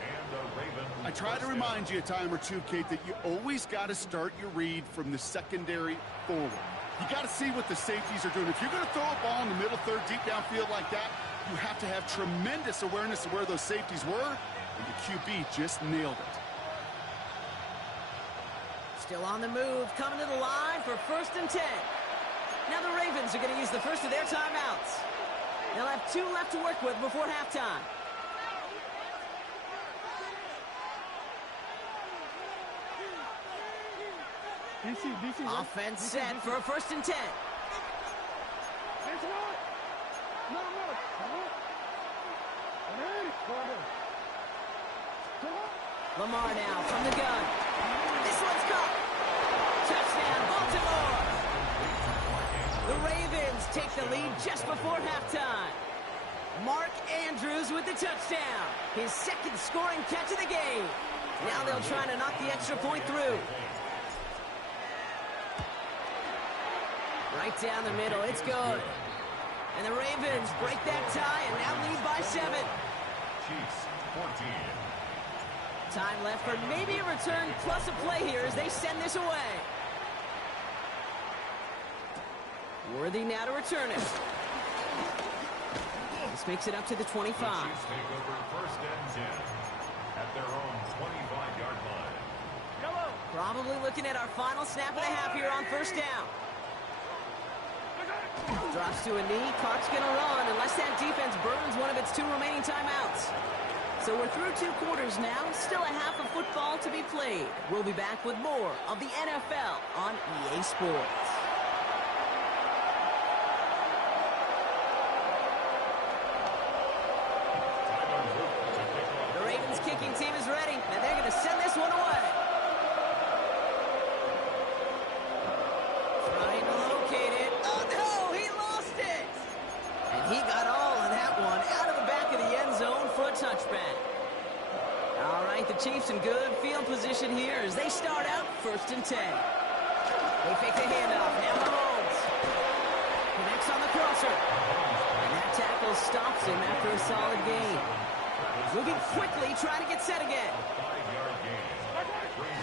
I try to remind you a time or two, Kate, that you always got to start your read from the secondary forward. You got to see what the safeties are doing. If you're going to throw a ball in the middle third deep downfield like that, you have to have tremendous awareness of where those safeties were, and the QB just nailed it. Still on the move, coming to the line for 1st and 10. Now the Ravens are going to use the first of their timeouts. They'll have 2 left to work with before halftime. Offense set for a 1st and 10. Lamar now from the gun. This one's caught. Touchdown, Baltimore. The Ravens take the lead just before halftime. Mark Andrews with the touchdown. His 2nd scoring catch of the game. Now they'll try to knock the extra point through. Right down the middle, it's good. And the Ravens break that tie and now lead by 7. Chiefs 14. Time left for maybe a return plus a play here as they send this away. Worthy now to return it. This makes it up to the 25. The Chiefs take over 1st and 10 at their own 25-yard line. Probably looking at our final snap of the half here on 1st down. Drops to a knee. Clock's going to run unless that defense burns one of its 2 remaining timeouts. So we're through 2 quarters now. Still a half of football to be played. We'll be back with more of the NFL on EA Sports. The Ravens kicking team is ready, and they're going to send this one away. Trying to locate it. Oh, no, he lost it. And he got all of that one out of the back of the end zone for a touchback. All right, the Chiefs in good field position here as they start out 1st and 10. They fake the handoff. Now Mahomes connects on the crosser. And that tackle stops him after a solid gain. Moving quickly, trying to get set again.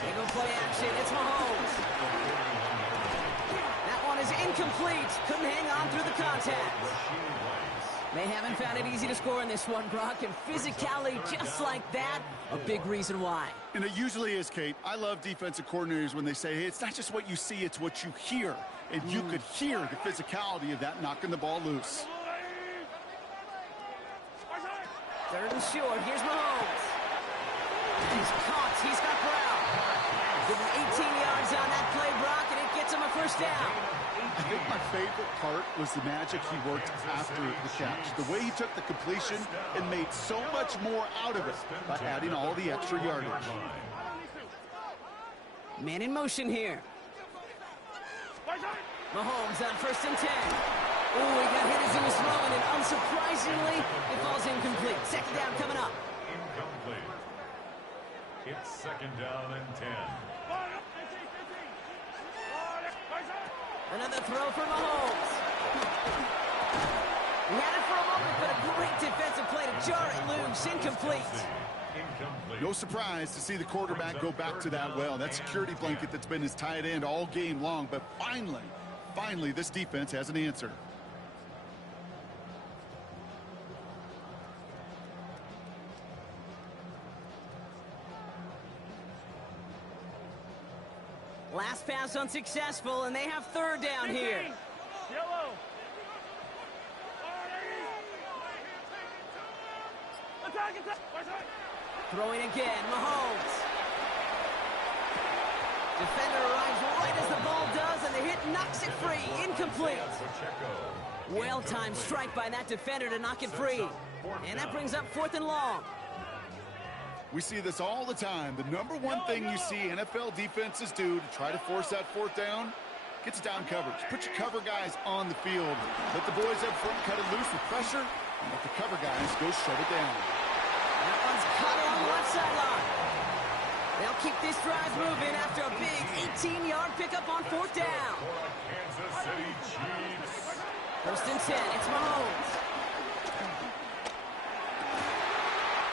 Single play action. It's Mahomes. That one is incomplete. Couldn't hang on through the contact. They haven't found it easy to score in this one, Brock, and physicality just like that, a big reason why. And it usually is, Kate. I love defensive coordinators when they say, hey, it's not just what you see, it's what you hear. And you could hear the physicality of that knocking the ball loose. 3rd and short. Here's Mahomes. He's caught. He's got Brown. Give him 18 yards on that play, Brock, and it gets him a 1st down. I think my favorite part was the magic he worked after the catch. The way he took the completion and made so much more out of it by adding all the extra yardage. Man in motion here. Mahomes on 1st and 10. Ooh, he got hit as he was throwing, and unsurprisingly, it falls incomplete. 2nd down coming up. Incomplete. It's 2nd down and 10. Another throw for Mahomes. He had it for a moment, but a great defensive play to jar it loose. Incomplete. No surprise to see the quarterback go back to that well. That security blanket that's been his tight end all game long. But finally, this defense has an answer. Last pass unsuccessful, and they have 3rd down here. Throwing again, Mahomes. Defender arrives right as the ball does, and the hit knocks it free. Incomplete. Well-timed strike by that defender to knock it free. And that brings up 4th and long. We see this all the time. The number one thing you see NFL defenses do to try to force that fourth down, gets down coverage. Put your cover guys on the field. Let the boys up front cut it loose with pressure, and let the cover guys go shut it down. That one's caught along the left sideline. They'll keep this drive moving after a big 18-yard pickup on fourth down. Kansas City Chiefs. First and 10, it's Mahomes.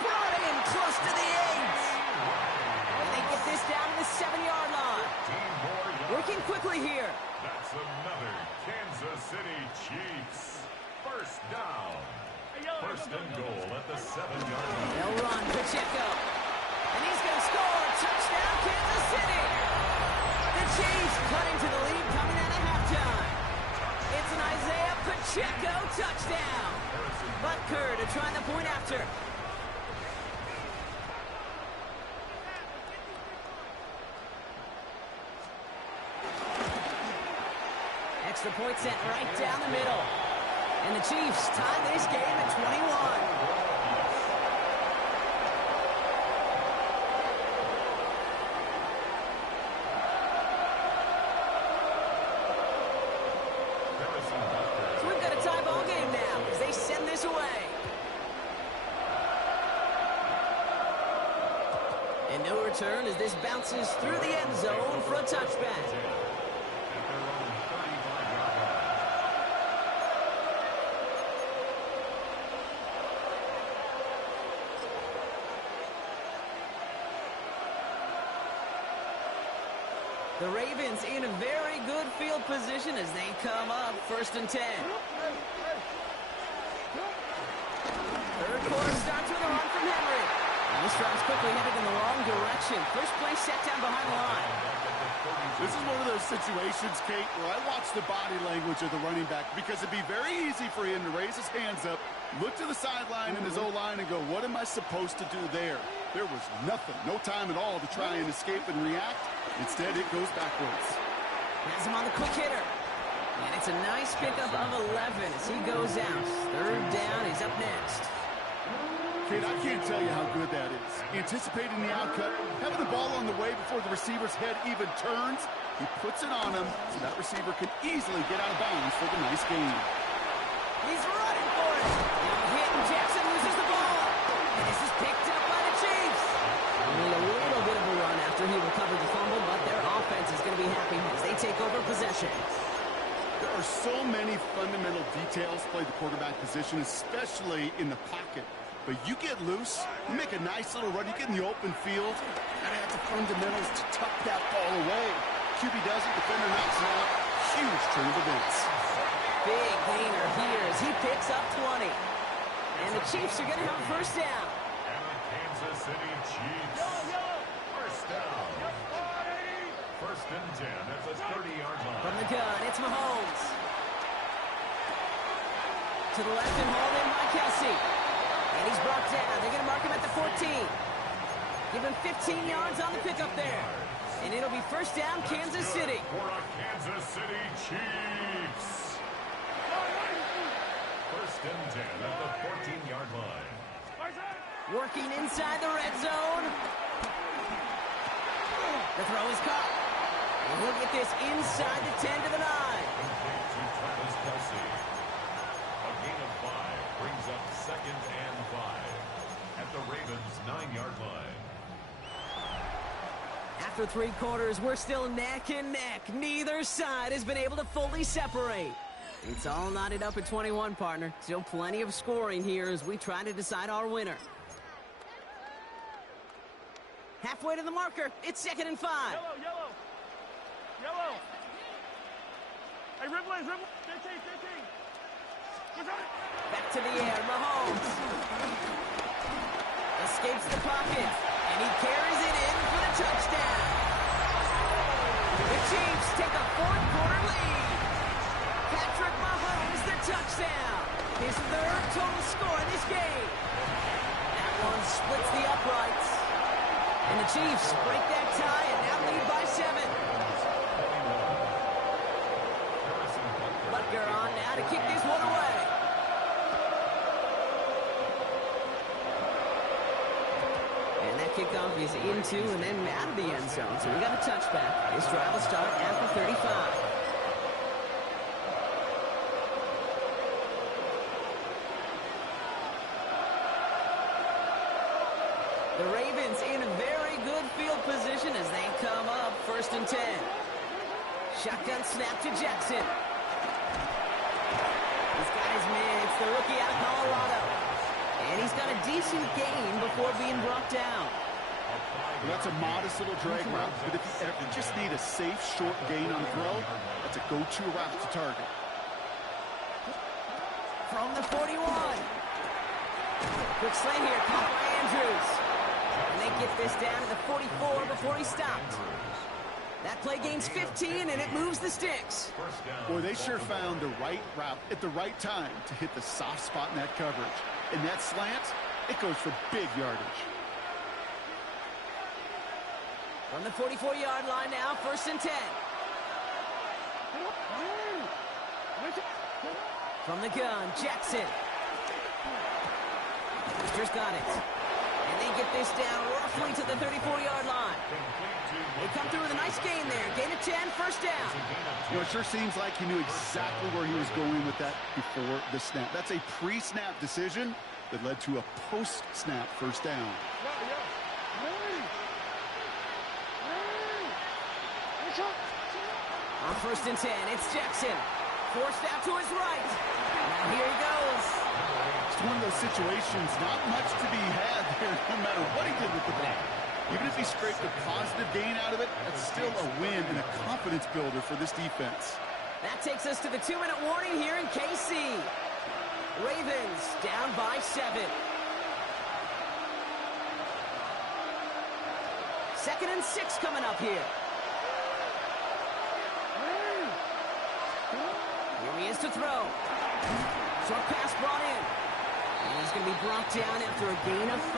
Brought in close to the 8. And they get this down to the 7-yard line. Working quickly here. That's another Kansas City Chiefs. First down. First and goal at the 7-yard line. They'll run Pacheco. And he's going to score. Touchdown, Kansas City. The Chiefs cutting to the lead coming out of halftime. It's an Isaiah Pacheco touchdown. Butker to try the point after. Extra point sent right down the middle. And the Chiefs tie this game at 21. So we've got a tie ball game now as they send this away. And no return as this bounces through the end zone for a touchback. The Ravens in a very good field position as they come up first and 10. Third quarter starts with a run from Henry. And this drive's quickly headed in the wrong direction. First play set down behind the line. This is one of those situations, Kate, where I watch the body language of the running back because it'd be very easy for him to raise his hands up, look to the sideline in his O-line and go, what am I supposed to do there? There was nothing, no time at all to try and escape and react. Instead, it goes backwards. Has him on the quick hitter. And it's a nice pickup of 11 as he goes out. Third down, he's up next. Kate, I can't tell you how good that is. Anticipating the outcut, having the ball on the way before the receiver's head even turns, he puts it on him so that receiver can easily get out of bounds for the nice gain. He's running for it. Now hit and Jackson loses the ball. And this is picked up by the Chiefs. Only a little bit of a run after he recovered the fumble, but their offense is going to be happy as they take over possession. There are so many fundamental details to play the quarterback position, especially in the pocket. But you get loose, you make a nice little run, you get in the open field, and have the fundamentals to tuck that ball away. QB does it, defender knocks it out. Huge turn of events. Big gainer here as he picks up 20. And the Chiefs are going to have a first down. And the Kansas City Chiefs. First down. First and 10 at the 30-yard line. From the gun, it's Mahomes. To the left and hauled in by Kelsey. And he's brought down. They're going to mark him at the 14. Give him 15 yards on the pickup there. And it'll be first down, Kansas City. For a Kansas City Chiefs. First and 10 at the 14-yard line. Working inside the red zone. The throw is caught. And he'll get this inside the 10 to the 9. A gain of 5 brings up second and 5 at the Ravens' 9-yard line. After 3 quarters, we're still neck and neck. Neither side has been able to fully separate. It's all knotted up at 21, partner. Still plenty of scoring here as we try to decide our winner. Halfway to the marker. It's second and 5. Yellow. Hey, Ripley. 15. Back to the air, Mahomes. Escapes the pocket, and he carries it in for the touchdown. The Chiefs take a 4th quarter lead. Patrick Mahomes, the touchdown. His 3rd total score in this game. That one splits the uprights. And the Chiefs break that tie and now lead by 7. Butker on now to kick this one away. kickoff is into and then out of the end zone. So we got a touchback. This drive will start at the 35. The Ravens in very good field position as they come up 1st and 10. Shotgun snap to Jackson. He's got his man. It's the rookie out of Colorado. And he's got a decent gain before being brought down. Well, that's a modest little drag route, but if you ever just need a safe, short gain on the throw, that's a go-to route to target. From the 41. Quick slant here, caught by Andrews. And they get this down to the 44 before he stopped. That play gains 15, and it moves the sticks. Boy, they sure found the right route at the right time to hit the soft spot in that coverage. And that slant, it goes for big yardage. From the 44-yard line now, 1st and 10. From the gun, Jackson. Brewster's got it. And they get this down roughly to the 34-yard line. They come through with a nice gain there. Gain of 10, 1st down. You know, it sure seems like he knew exactly where he was going with that before the snap. That's a pre-snap decision that led to a post-snap 1st down. On 1st and 10, it's Jackson. Forced out to his right. Now here he goes. It's one of those situations, not much to be had there, no matter what he did with the ball. Even if he scraped a positive gain out of it, that's still a win and a confidence builder for this defense. That takes us to the 2-minute warning here in KC. Ravens down by 7. 2nd and 6 coming up here. Here he is to throw. Short pass brought in. And he's going to be brought down after a gain of 5.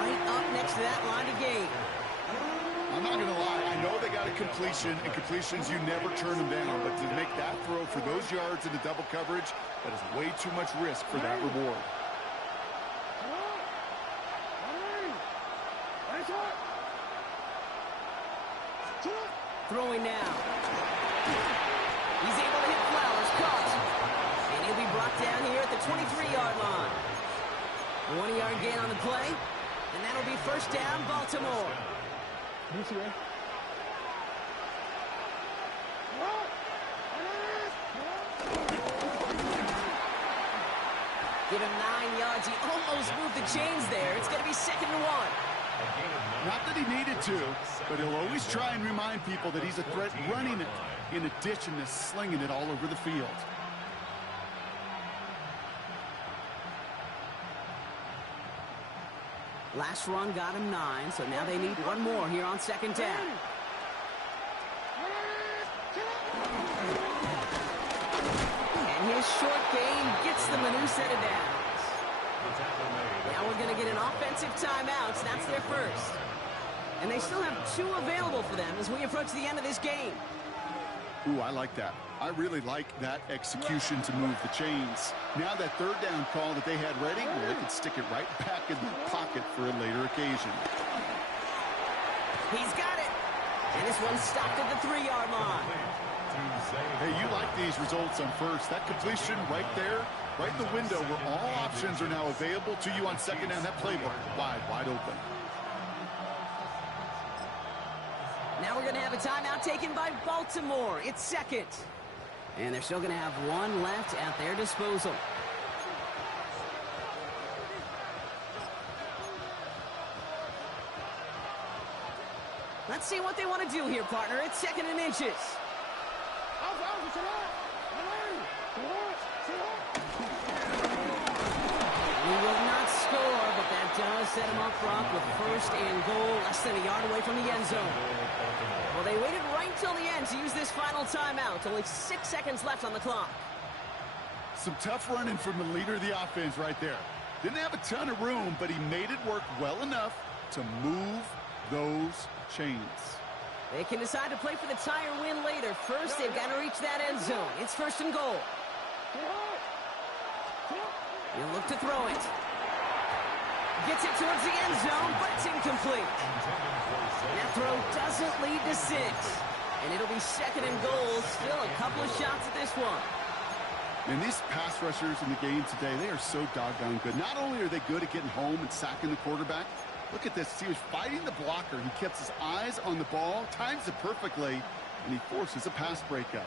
Right up next to that line of gain. I'm not going to lie. I know they got a completion, and completions, you never turn them down. But to make that throw for those yards in the double coverage, that is way too much risk for that reward. Throwing now. He's able to hit Flowers. Caught. And he'll be brought down here at the 23-yard line. 1-yard gain on the play. And that'll be 1st down, Baltimore. Give him 9 yards. He almost moved the chains there. It's going to be 2nd and 1. Not that he needed to, but he'll always try and remind people that he's a threat running it, in addition to slinging it all over the field. Last run got him 9, so now they need one more here on 2nd down. And his short gain gets them a new set of downs. Now we're going to get an offensive timeout. So that's their first. And they still have 2 available for them as we approach the end of this game. Ooh, I like that. I really like that execution to move the chains. Now that 3rd down call that they had ready, well, they could stick it right back in the pocket for a later occasion. He's got it. And this one stopped at the 3-yard line. Hey, you like these results on 1st. That completion right there, right in the window where all options are now available to you on 2nd down. That playbook wide open. Now we're going to have a timeout taken by Baltimore. It's 2nd. And they're still going to have 1 left at their disposal. Let's see what they want to do here, partner. It's 2nd and inches. He will not score, but that does set him up front with 1st and goal, less than a yard away from the end zone. Well, they waited right till the end to use this final timeout. Only 6 seconds left on the clock. Some tough running from the leader of the offense right there. Didn't have a ton of room, but he made it work well enough to move those chains. They can decide to play for the tie or win later. First, they've got to reach that end zone. It's 1st and goal. He'll look to throw it. Gets it towards the end zone, but it's incomplete. That throw doesn't lead to 6. And it'll be 2nd and goal. Still a couple of shots at this one. And these pass rushers in the game today, they are so doggone good. Not only are they good at getting home and sacking the quarterback, look at this. He was fighting the blocker. He kept his eyes on the ball, times it perfectly, and he forces a pass breakup.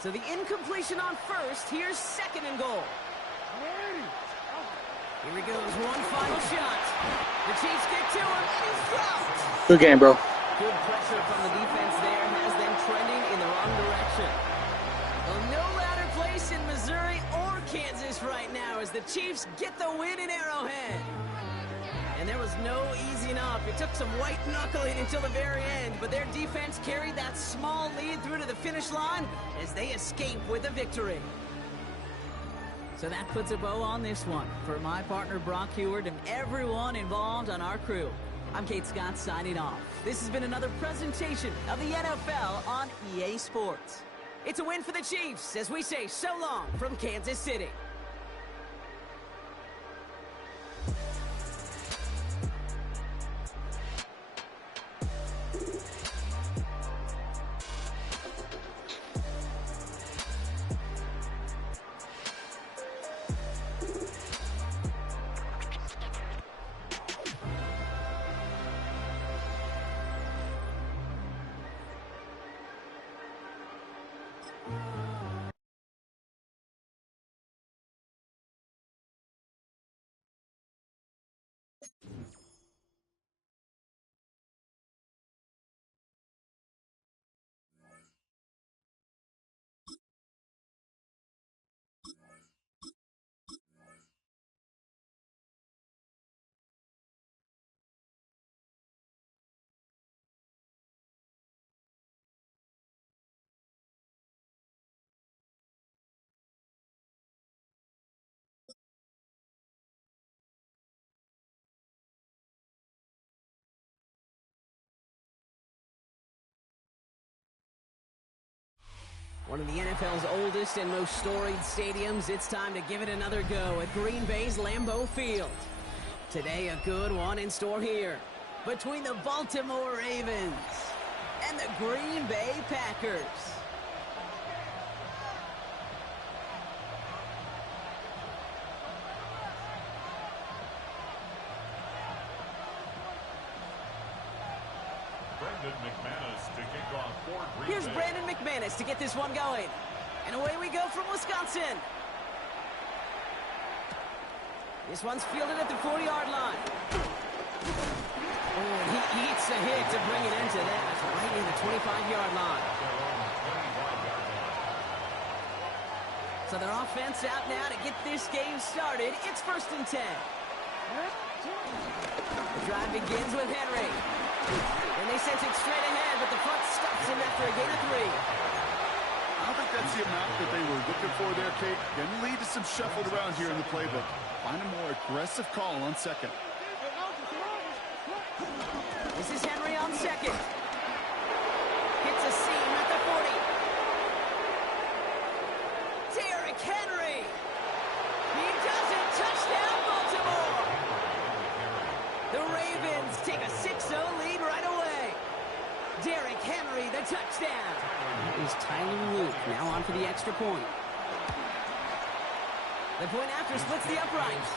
So the incompletion on first. Here's 2nd and goal. Here he goes. One final shot. The Chiefs get to him, and he's dropped. Good game, bro. Good pressure from the defense there has them trending in the wrong direction. Well, no ladder place in Missouri or Kansas right now as the Chiefs get the win in Arrowhead. And there was no easing up. It took some white knuckling until the very end, but their defense carried that small lead through to the finish line as they escape with a victory. So that puts a bow on this one. For my partner Brock Heward and everyone involved on our crew, I'm Kate Scott signing off. This has been another presentation of the NFL on EA Sports. It's a win for the Chiefs as we say so long from Kansas City. One of the NFL's oldest and most storied stadiums, it's time to give it another go at Green Bay's Lambeau Field. Today, a good one in store here between the Baltimore Ravens and the Green Bay Packers. Here's Brandon McManus to get this one going. And away we go from Wisconsin. This one's fielded at the 40-yard line. Oh, he eats a hit to bring it into that. That's right in the 25-yard line. So their offense out now to get this game started. It's 1st and 10. The drive begins with Henry. And they sent it straight ahead, but the front stops him after a gain of 3. I don't think that's the amount that they were looking for there, Kate. Going to lead to some shuffled around here in the playbook. Find a more aggressive call on 2nd. This is Henry on 2nd. Hits a seam at the 40. Derrick Henry. He does it. Touchdown, Baltimore. The Ravens take a 6-0 lead right away. Derrick Henry, the touchdown. That is Tyler Luke now on for the extra point. The point after splits the uprights.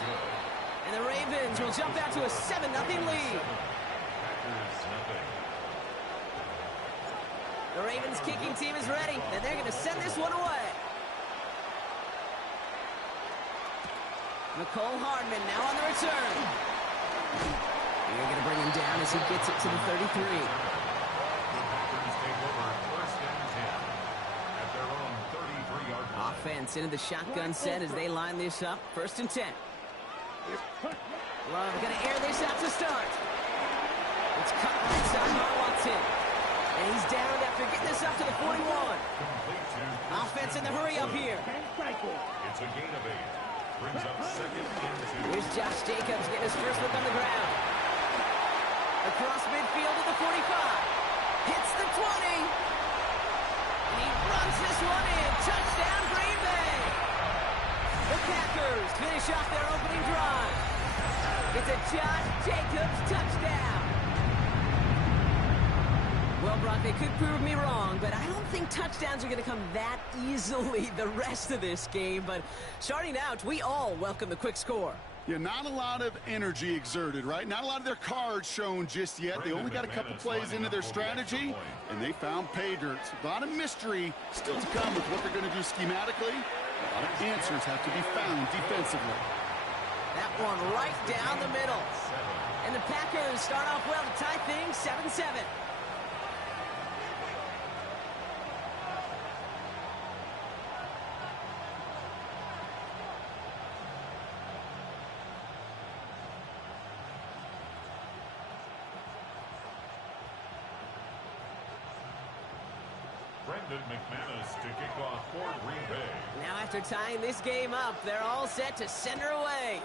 And the Ravens will jump out to a 7-0 lead. The Ravens kicking team is ready, and they're going to send this one away. Nicole Hardman now on the return. They're going to bring him down as he gets it to the 33. Offense into the shotgun set as they line this up. 1st and 10. Love going to air this out to start. It's cut right side by Watson. And he's down after getting this up to the 41. Offense in the hurry up here. It's a gain of 8. Brings up 2nd and 2. Here's Josh Jacobs getting his first look on the ground. Across midfield to the 45. Hits the 20. And he runs this one in. Touchdown, Green Bay. The Packers finish off their opening drive. It's a Josh Jacobs touchdown. Well, Brock, they could prove me wrong, but I don't think touchdowns are going to come that easily the rest of this game. But starting out, we all welcome the quick score. Yeah, not a lot of energy exerted, right? Not a lot of their cards shown just yet. They only got a couple plays into their strategy, and they found pay dirt. A lot of mystery still to come with what they're going to do schematically. A lot of answers have to be found defensively. That one right down the middle. And the Packers start off well to tie things 7-7. To kick off for Green Bay. Now after tying this game up, they're all set to send her away.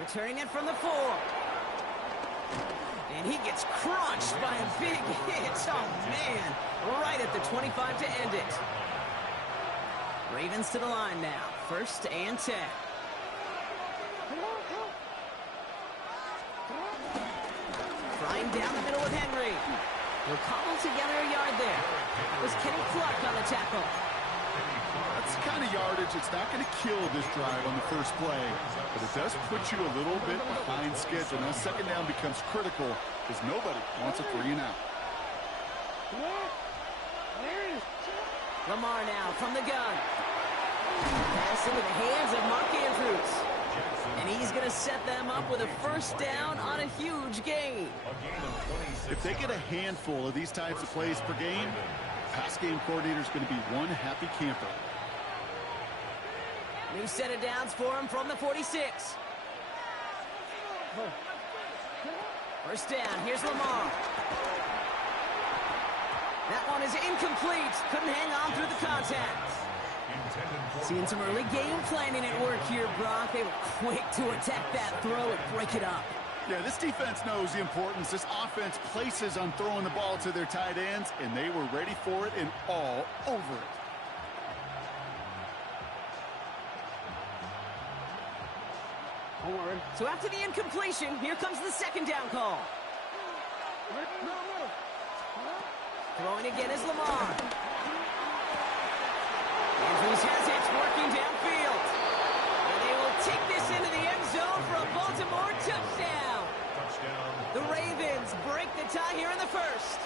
Returning it from the 4. And he gets crunched by a big hit. Oh, man. Right at the 25 to end it. Ravens to the line now. 1st and 10. Flying down the middle with Henry. He'll cobble together a yard there. It was Kenny Clark on the tackle. That's the kind of yardage. It's not going to kill this drive on the first play, but it does put you a little bit behind schedule. Now second down becomes critical because nobody wants a 3 and out. Lamar now from the gun. Pass into the hands of Mark Andrews. And he's going to set them up with a 1st down on a huge gain. If they get a handful of these types of plays per game, pass game coordinator is going to be one happy camper. New set of downs for him from the 46. 1st down. Here's Lamar. That one is incomplete. Couldn't hang on through the contact. Seeing some early game planning at work here, Brock. They were quick to attack that throw and break it up. Yeah, this defense knows the importance this offense places on throwing the ball to their tight ends, and they were ready for it and all over it. So after the incompletion, here comes the 2nd down call. Throwing again is Lamar. Andrews has it, working downfield. And they will take this into the end zone for a Baltimore touchdown. The Ravens break the tie here in the 1st.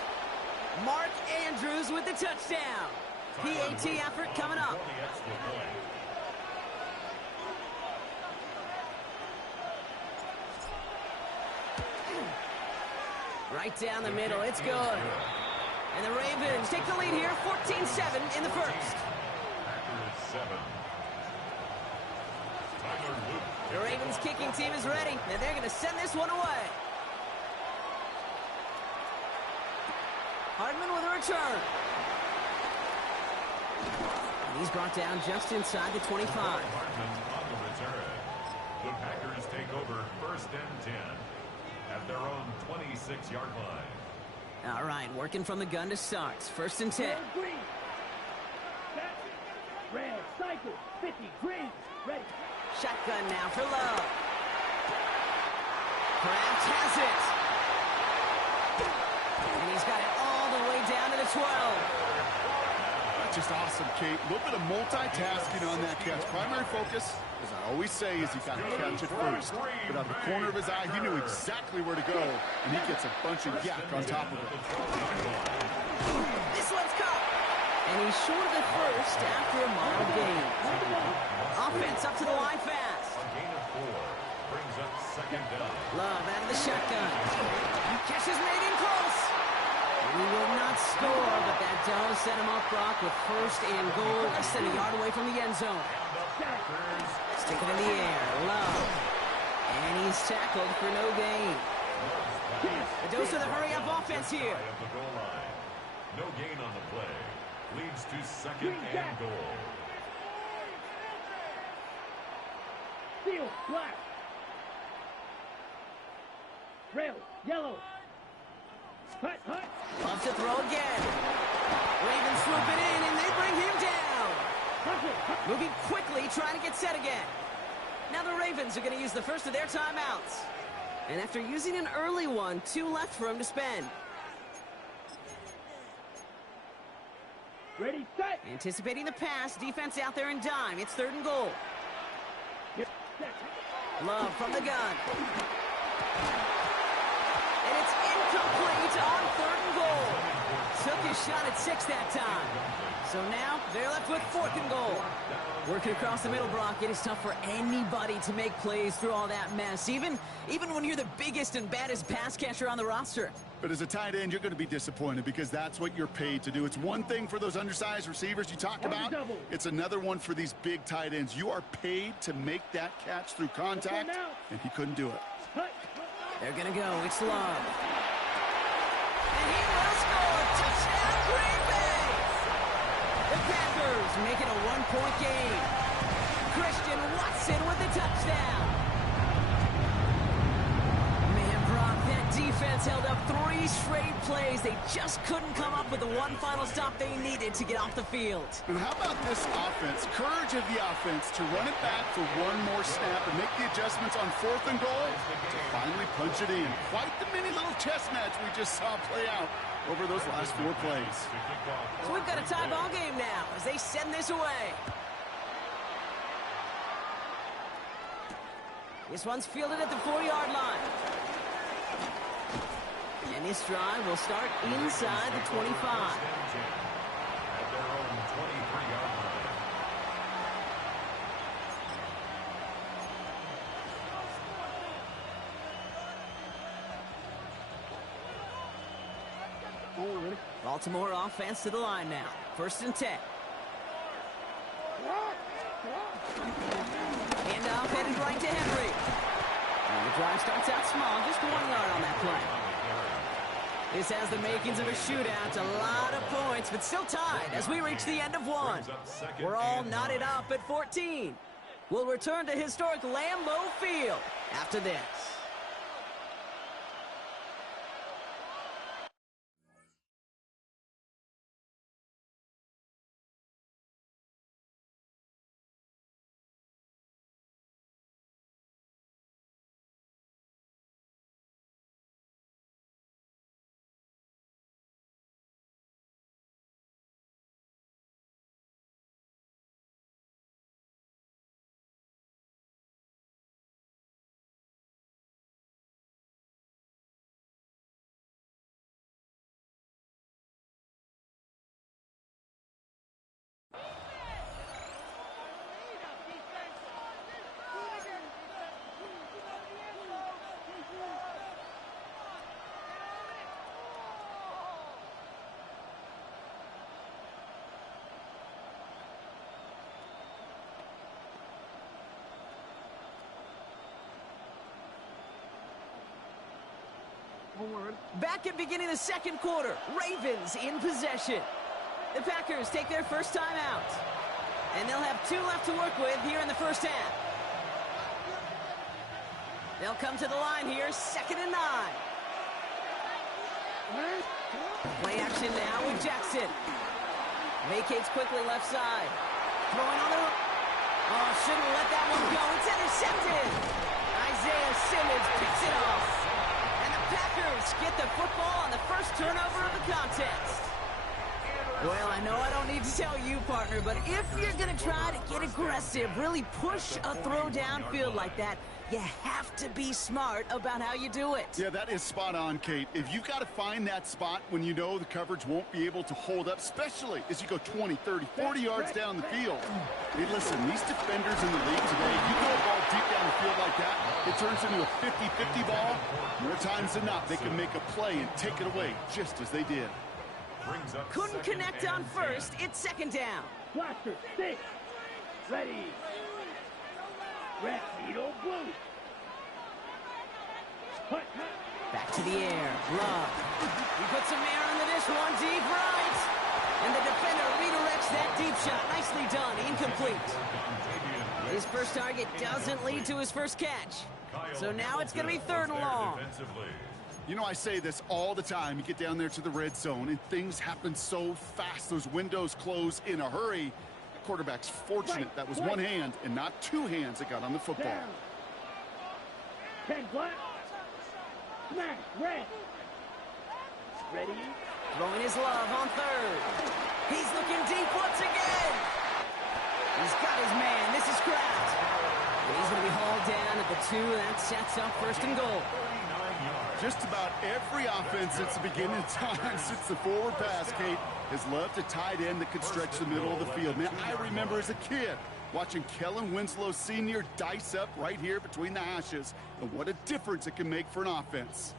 Mark Andrews with the touchdown. PAT effort coming up. Right down the middle, it's good. And the Ravens take the lead here, 14-7 in the 1st. The Ravens kicking team is ready, and they're going to send this one away. Hardman with a return. And he's brought down just inside the 25. Hardman on the return. The Packers take over 1st and 10 at their own 26-yard line. All right, working from the gun to start. 1st and 10. Red, cycle, 50, green, ready. Shotgun now for Love. Kraft has it. And he's got it all the way down to the 12. That's just awesome, Kate. A little bit of multitasking on that catch. Primary focus, as I always say, is he got to catch it first. But out of the corner of his eye, he knew exactly where to go, and he gets a bunch of yak on top of it. This one's caught. And he's short of the 1st after a mild gain. Offense up to the line fast. A gain of 4 brings up 2nd down. Love out of the shotgun. Catch is made in close. He will not score, but that does set him up, Brock, with 1st and goal, less than a yard away from the end zone. Stick it in the air. Love. And he's tackled for no gain. A dose of the hurry-up offense here. Of the goal line. No gain on the play. Leads to 2nd and goal. Steel, black. Rail, yellow. Hut, hut. Loves to throw again. Ravens swoop it in, and they bring him down. Moving quickly, trying to get set again. Now the Ravens are going to use the first of their timeouts. And after using an early one, 2 left for him to spend. Ready, set. Anticipating the pass, defense out there in dime. It's 3rd and goal. Love from the gun. And it's incomplete on 3rd and goal. Took his shot at 6 that time. So now they're left with 4th and goal. Working across the middle, Brock, it is tough for anybody to make plays through all that mess, even when you're the biggest and baddest pass catcher on the roster. But as a tight end, you're going to be disappointed because that's what you're paid to do. It's one thing for those undersized receivers you talked about. It's another one for these big tight ends. You are paid to make that catch through contact, and he couldn't do it. They're going to go. It's Love. And he will score. Touchdown, Green Bay! The Packers make it a 1-point game. Christian Watson with the touchdown. Man, Brock, that defense held up 3 straight plays. They just couldn't come up with the one final stop they needed to get off the field. And how about this offense? Courage of the offense to run it back for one more snap and make the adjustments on 4th and goal to finally punch it in. Quite the mini little chess match we just saw play out over those last 4 plays. So we've got a tie ball game now as they send this away. This one's fielded at the 4-yard line. And this drive will start inside the 25. At their own 23-yard line. Baltimore offense to the line now. 1st and 10. Handoff headed right to Henry. And the drive starts out small, just 1 yard on that play. This has the makings of a shootout, a lot of points, but still tied as we reach the end of 1. We're all knotted up at 14. We'll return to historic Lambeau Field after this. Back at beginning of the 2nd quarter, Ravens in possession. The Packers take their first time out. And they'll have 2 left to work with here in the first half. They'll come to the line here, 2nd and 9. Play action now with Jackson. Vacates quickly left side. Throwing on the... Oh, shouldn't let that one go. It's intercepted. Isaiah Simmons picks it off. Packers get the football on the first turnover of the contest. Well, I know I don't need to tell you, partner, but if you're going to try to get aggressive, really push a throw downfield like that, you have to be smart about how you do it. Yeah, that is spot on, Kate. If you've got to find that spot when you know the coverage won't be able to hold up, especially as you go 20, 30, 40 yards down the field. Hey, listen, these defenders in the league today, you go a ball deep down the field like that, it turns into a 50-50 ball. More times than not, they can make a play and take it away, just as they did. Couldn't connect on first. It's 2nd down. Blaster, 6. Ready. Red, needle, blue. Back to the air. Love. He puts some air under this one. Deep right. And the defender redirects that deep shot. Nicely done. Incomplete. His first target doesn't lead to his first catch. So now it's going to be 3rd and long. You know, I say this all the time. You get down there to the red zone, and things happen so fast. Those windows close in a hurry. quarterback's fortunate that was one hand and not two hands that got on the football. 10 black. Smash red. Ready? Throwing his love on third. He's looking deep once again. He's got his man. This is Kraft. And he's going to be hauled down at the 2. That sets up first and goal. Just about every offense since the beginning of time, since the forward pass, Kate, has loved a tight end that could stretch the middle of the field. Man, I remember as a kid watching Kellen Winslow Sr. dice up right here between the hashes, and what a difference it can make for an offense.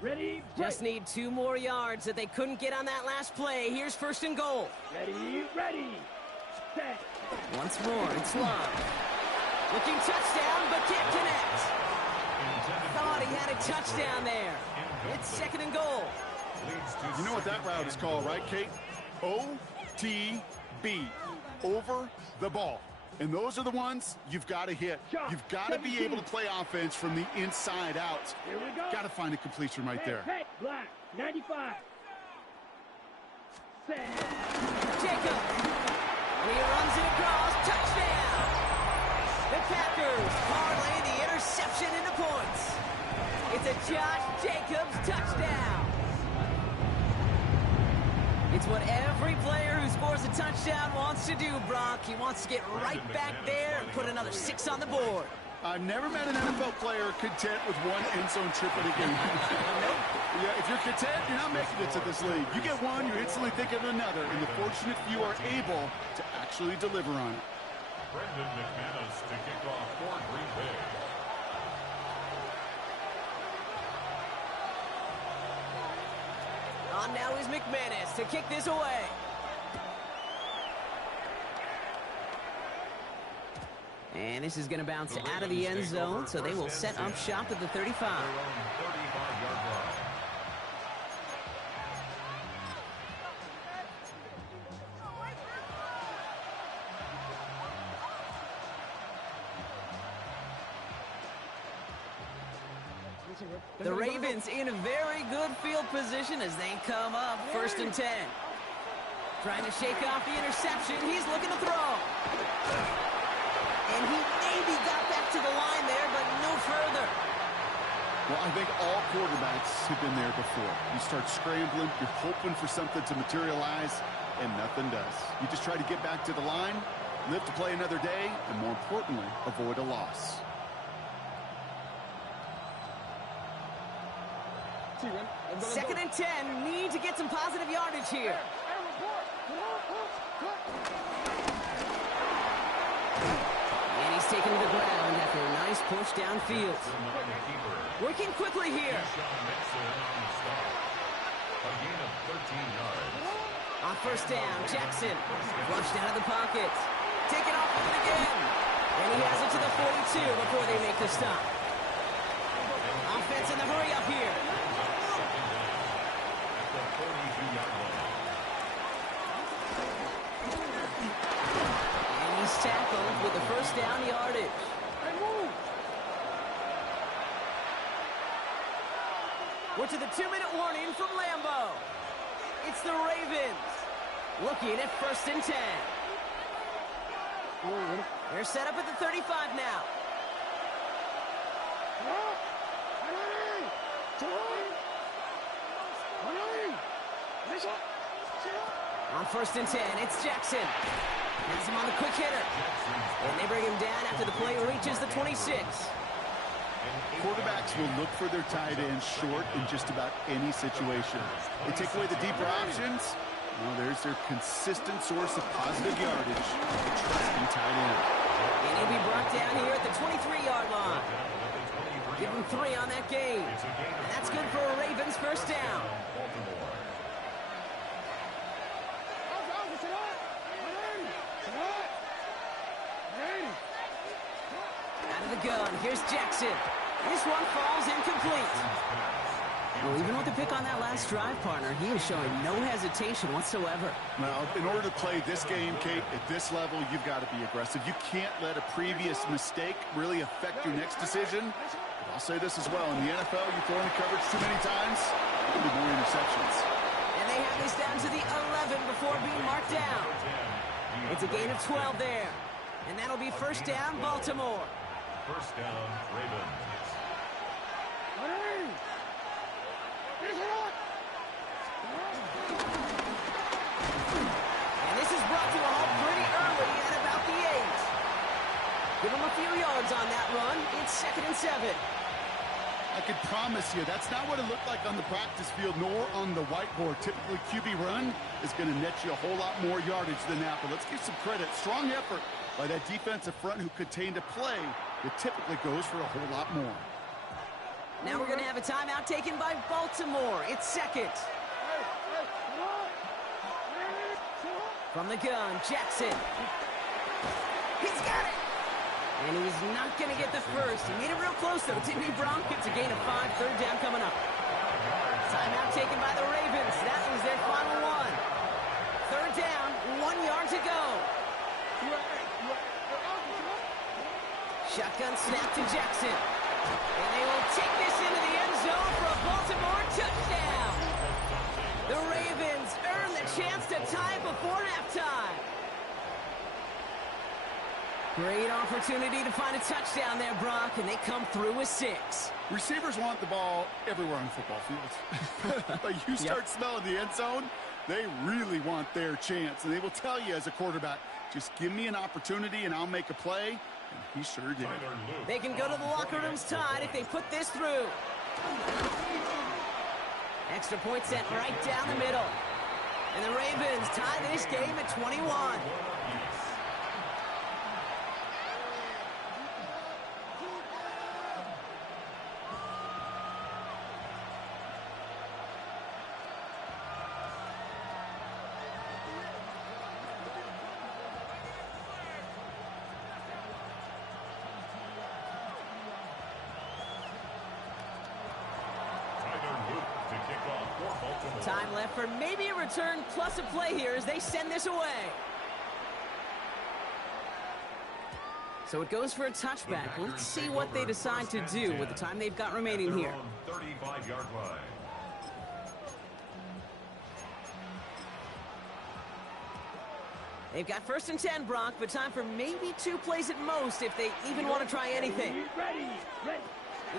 Ready? Just need 2 more yards that they couldn't get on that last play. Here's first and goal. Ready, ready. Set. Once more, it's Love. Looking touchdown, but can't connect. Thought he had a touchdown there. It's second and goal. You know what that route is called, right, Kate? OTB. Over the ball. And those are the ones you've got to hit. You've got to be able to play offense from the inside out. Here we go. Got to find a completion right there. Hey, black, 95. Set. Jacob. He runs it across. Touchdown. The Packers parlay the interception into points. It's a Josh Jacobs touchdown. It's what every player who scores a touchdown wants to do, Brock. He wants to get right back there and put another 6 on the board. I've never met an NFL player content with one end zone trip in a game. Yeah, if you're content, you're not making it to this league. You get one, you're instantly thinking of another, and the fortunate few are able to actually deliver on it. Brendan McManus to kick off for Green Bay. On now is McManus to kick this away. And this is going to bounce out of the end zone, so they will set up shop at the 35. 35-yard line. The Ravens in a very good field position as they come up first and 10. Trying to shake off the interception. He's looking to throw. And he maybe got back to the line there, but no further. Well, I think all quarterbacks have been there before. You start scrambling, you're hoping for something to materialize, and nothing does. You just try to get back to the line, live to play another day, and more importantly, avoid a loss. Second and 10. Need to get some positive yardage here. And he's taken to the ground after a nice push downfield. Working quickly here. On first down, Jackson flushed out of the pocket. Taken off with it again. And he has it to the 42 before they make the stop. Offense in the hurry up here. And he's tackled with the first down yardage. We're to the 2-minute warning from Lambeau. It's the Ravens looking at first and 10. They're set up at the 35 now. On first and 10, it's Jackson. Has him on the quick hitter. And they bring him down after the play reaches the 26. Quarterbacks will look for their tight ends short in just about any situation. They take away the deeper options. Well, there's their consistent source of positive yardage. Trusting tight end. And he'll be brought down here at the 23-yard line. Give him 3 on that game. And that's good for a Ravens first down. Out of the gun, here's Jackson. This one falls incomplete. Well, even with the pick on that last drive, partner, he is showing no hesitation whatsoever. Well, in order to play this game, Kate, at this level, you've got to be aggressive. You can't let a previous mistake really affect your next decision. But I'll say this as well. In the NFL, you throw in coverage too many times, there'll be more interceptions. And they have this down to the 11 before being marked down. The It's a gain of 12 there. And that'll be first down, Baltimore. First down, Ravens. And this is brought to a halt pretty early at about the 8. Give them a few yards on that run. It's 2nd and 7. I could promise you that's not what it looked like on the practice field nor on the whiteboard. Typically, QB run is going to net you a whole lot more yardage than that. But let's give some credit. Strong effort by that defensive front who contained a play that typically goes for a whole lot more. Now we're going to have a timeout taken by Baltimore. It's 2nd. From the gun, Jackson. He's got it. And he's not going to get the first. He made it real close, though, didn't he, Bronk? It's a gain of 5, third down coming up. Timeout taken by the Ravens. That was their final one. Third down, 1 yard to go. Shotgun snap to Jackson. And they will take this into the end zone for a Baltimore touchdown. The Ravens earn the chance to tie before halftime. Great opportunity to find a touchdown there, Brock, and they come through with 6. Receivers want the ball everywhere on football fields. But you start smelling the end zone, they really want their chance. And they will tell you as a quarterback, just give me an opportunity and I'll make a play. And he sure did. They can go to the locker rooms tied if they put this through. Extra point sent right down the middle. And the Ravens tie this game at 21. Time left for maybe a return plus a play here as they send this away. So it goes for a touchback. Let's see what they decide to do with the time they've got remaining here. 35-yard line. They've got 1st and 10, Brock, but time for maybe 2 plays at most if they even want to try anything.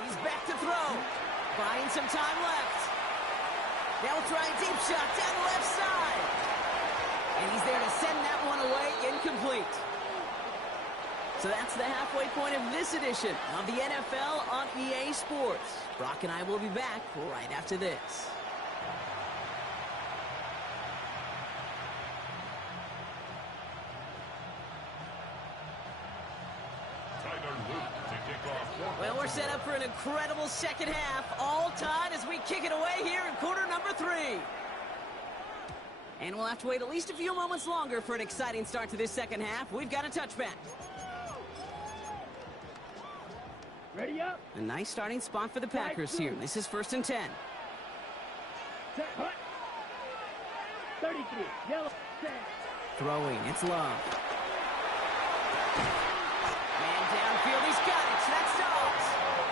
He's back to throw. Buying some time left. They'll try a deep shot down the left side. And he's there to send that one away, incomplete. So that's the halfway point of this edition of the NFL on EA Sports. Brock and I will be back right after this. Well, we're set up for an incredible second half, all tied as we kick it away here in quarter number 3. And we'll have to wait at least a few moments longer for an exciting start to this second half. We've got a touchback. Ready up. A nice starting spot for the Packers here. This is 1st and 10. Set, hut. 33, yellow, set. Throwing, it's Love. Man downfield, he's got it. So that stops.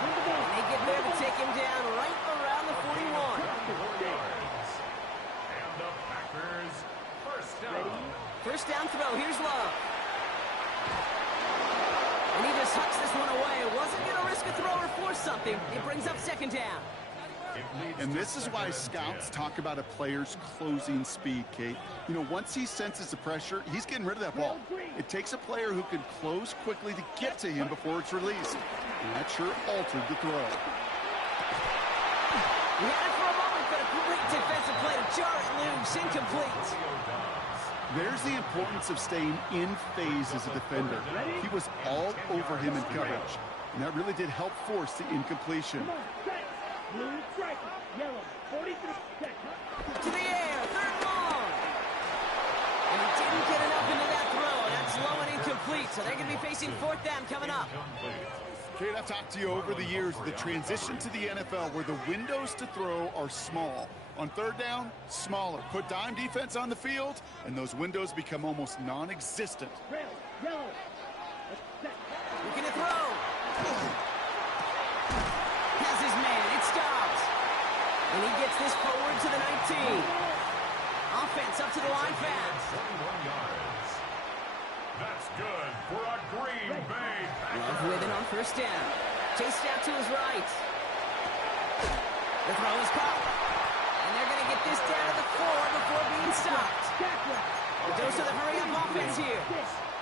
And they get there to take him down right around the 41. And the Packers first down. First down throw, here's Love. And he just hucks this one away. Wasn't going to risk a throw or force something. It brings up 2nd down. And this is why scouts talk about a player's closing speed, Kate. You know, once he senses the pressure, he's getting rid of that ball. It takes a player who can close quickly to get to him before it's released. And that sure altered the throw. He had it for a moment, but a great defensive play to jar it loose. Incomplete. There's the importance of staying in phase as a defender. He was all over him in coverage. And that really did help force the incompletion. Blue striker, yellow, 43, set. To the air, 3rd long. And he didn't get enough into that throw. That's low and incomplete, so they're going to be facing 4th down coming up. Kate, I've talked to you over the years of the transition to the NFL where the windows to throw are small. On 3rd down, smaller. Put dime defense on the field, and those windows become almost non-existent. Red, yellow, set. Looking to throw. Has his man. It stops. And he gets this forward to the 19. Offense up to the line fast. 21 yards. That's good for a Green Bay Packer. Love with it on first down. Chased out to his right. The throw is caught. And they're going to get this down to the 4 before being stopped. The dose of the hurry-up offense here.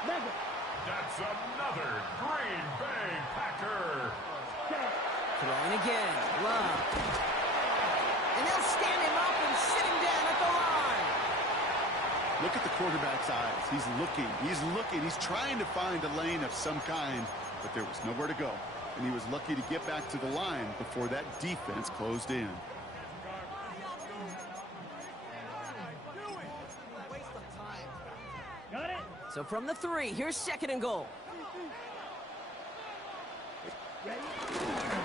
That's another Green Bay Packer. Throwing again. Love. And they'll stand him up and sit him down at the line. Look at the quarterback's eyes. He's looking. He's looking. He's trying to find a lane of some kind, but there was nowhere to go. And he was lucky to get back to the line before that defense closed in. So from the 3, here's 2nd and goal.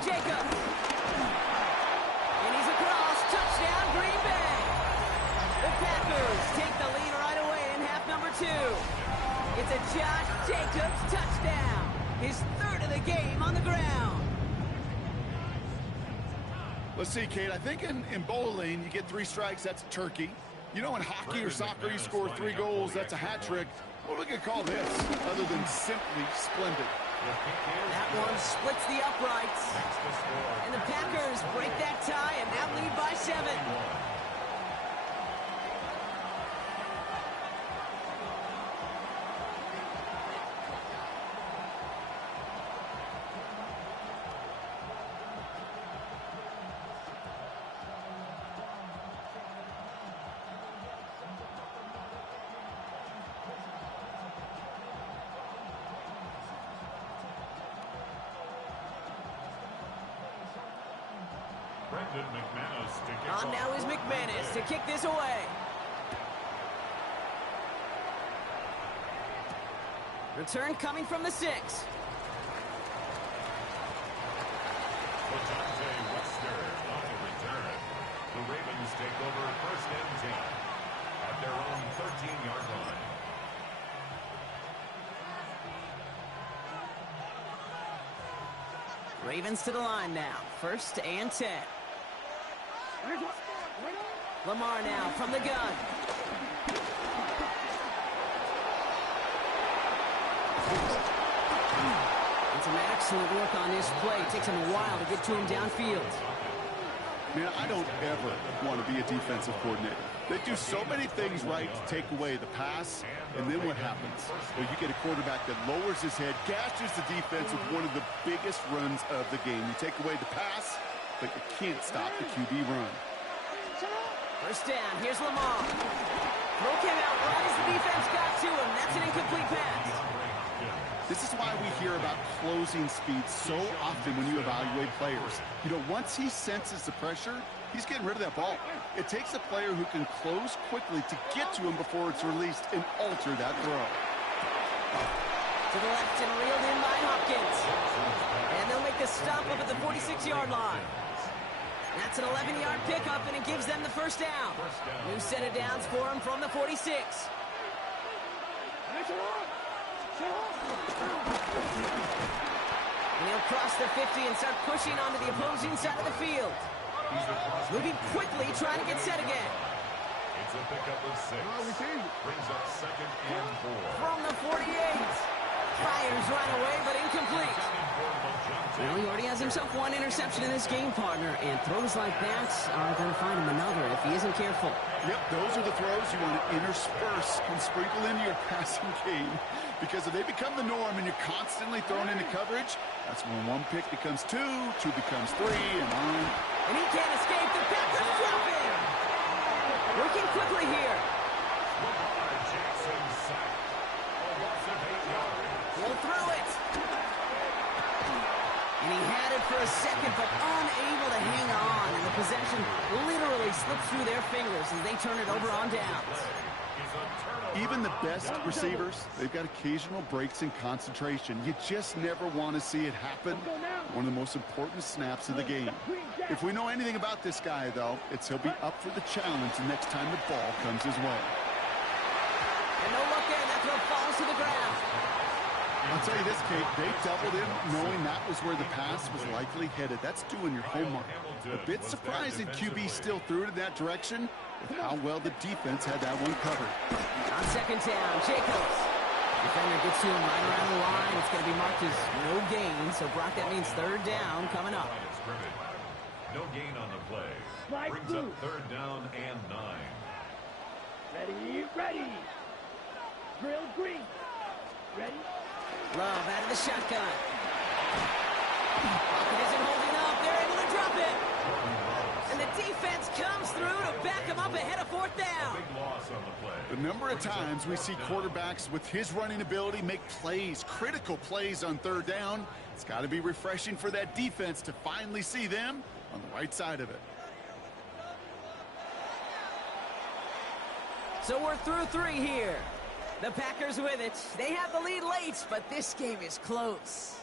Jacob. And he's across. Touchdown, Green Bay. The Packers take the lead right away in half number 2. It's a Josh Jacobs touchdown. His 3rd of the game on the ground. Let's see, Kate. I think in bowling, you get 3 strikes, that's a turkey. You know, in hockey or soccer, you score 3 goals, that's a hat trick. What do we could call this, other than simply splendid? That one splits the uprights. And the Packers break that tie and now lead by 7. On now is McManus to kick this away. Return coming from the 6. The Ravens take over 1st and 10 at their own 13-yard line. Ravens to the line now. 1st and 10. Lamar now from the gun. And some excellent work on this play. It takes him a while to get to him downfield. Man, I don't ever want to be a defensive coordinator. They do so many things right to take away the pass, and then what happens? Well, you get a quarterback that lowers his head, gashes the defense with one of the biggest runs of the game. You take away the pass, but you can't stop the QB run. 1st down, here's Lamar. Throw came out right as the defense got to him. That's an incomplete pass. This is why we hear about closing speed so often when you evaluate players. You know, once he senses the pressure, he's getting rid of that ball. It takes a player who can close quickly to get to him before it's released and alter that throw. To the left and reeled in by Hopkins. And they'll make the stop up at the 46-yard line. That's an 11-yard pickup, and it gives them the 1st down. New set of downs for him from the 46. And he'll cross the 50 and start pushing onto the opposing side of the field. Moving quickly, trying to get set again. It's a pickup of 6. Brings up 2nd and 4. From the 48. Fires right away, but incomplete. Well, he already has himself 1 interception in this game, partner, and throws like that are going to find him another if he isn't careful. Yep, those are the throws you want to intersperse and sprinkle into your passing game, because if they become the norm and you're constantly thrown into coverage, that's when 1 pick becomes 2, 2 becomes 3, and on. And he can't escape. The Packers drop him. Working quickly here. He'll throw it. And he had it for a second, but unable to hang on. And the possession literally slips through their fingers as they turn it over on downs. Even the best receivers, they've got occasional breaks in concentration. You just never want to see it happen. One of the most important snaps of the game. If we know anything about this guy, though, it's he'll be up for the challenge the next time the ball comes his way. And no look in. That throw falls to the ground. I'll tell you this, Kate, they doubled him knowing that was where the pass was likely headed. That's doing your homework. A bit surprising QB still threw it in that direction with how well the defense had that one covered. On 2nd down, Jacobs. Defender gets to him right around the line. It's going to be marked as no gain. So, Brock, that means third down coming up. No gain on the play. Brings up third down and 9. Ready, ready. Drill green. Ready. Love out of the shotgun. It isn't holding up. They're able to drop it. And the defense comes through to back him up ahead of fourth down. Big loss on the play. The number of times we see quarterbacks with his running ability make plays, critical plays on third down. It's got to be refreshing for that defense to finally see them on the right side of it. So we're through 3 here. The Packers with it. They have the lead late, but this game is close.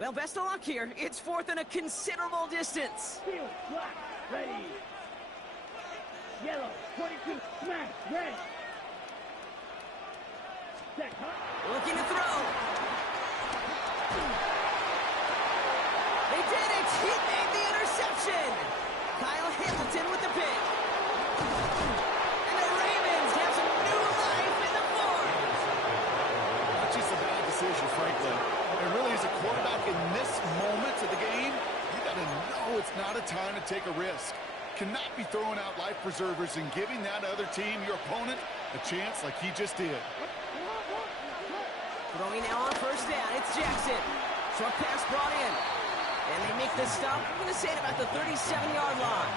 Well, best of luck here. It's fourth and a considerable distance. Field, black, ready. Yellow, 22, smash, red. Set, Looking to throw. They did it. He made the interception. Kyle Hamilton with the pick. And the Ravens have some new life in the fourth. Not just a bad decision, frankly. And really, as a quarterback in this moment of the game, you got to know it's not a time to take a risk. Cannot be throwing out life preservers and giving that other team, your opponent, a chance like he just did. Throwing now on first down. It's Jackson. Short pass brought in. And they make the stop. I'm going to say it about the 37-yard line.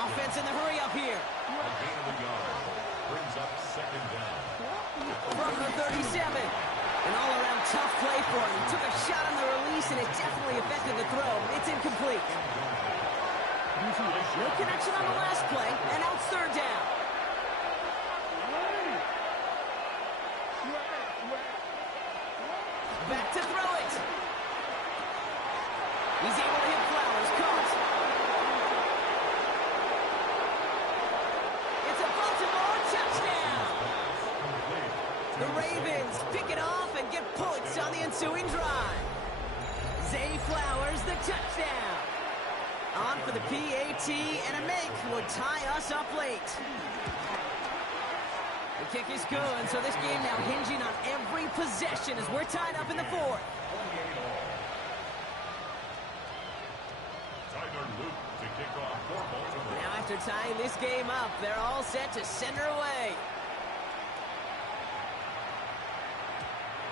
Offense in the hurry up here. A gain of a yard. Brings up second down. From the 37. An all-around tough play for him. He took a shot on the release, and it definitely affected the throw. It's incomplete. No connection on the last play, and now it's third down. Back to throw it. He's able to hit Flowers. Caught. It's a Baltimore touchdown. The Ravens pick it off and get points on the ensuing drive. Zay Flowers, the touchdown. On for the PAT, and a make will tie us up late. The kick is good, so this game now hinging on every possession as we're tied up in the fourth. Now after tying this game up, they're all set to send her away.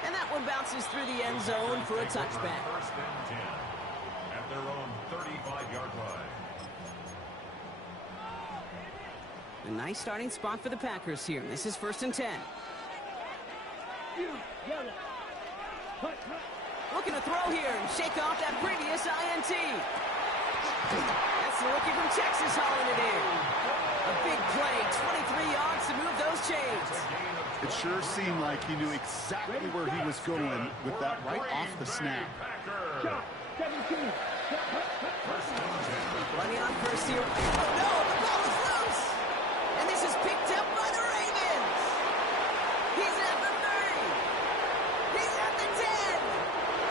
And that one bounces through the end zone for a touchback. First and 10 at their own 35-yard line. A nice starting spot for the Packers here. This is first and 10. Looking to throw here and shake off that previous INT. That's the rookie from Texas hauling it in. A big play, 23 yards to move those chains. It sure seemed like he knew exactly where he was going with that right off the snap. Running on first here. Oh no, the ball is loose. And this is picked up by the Ravens. He's at the 30. He's at the 10.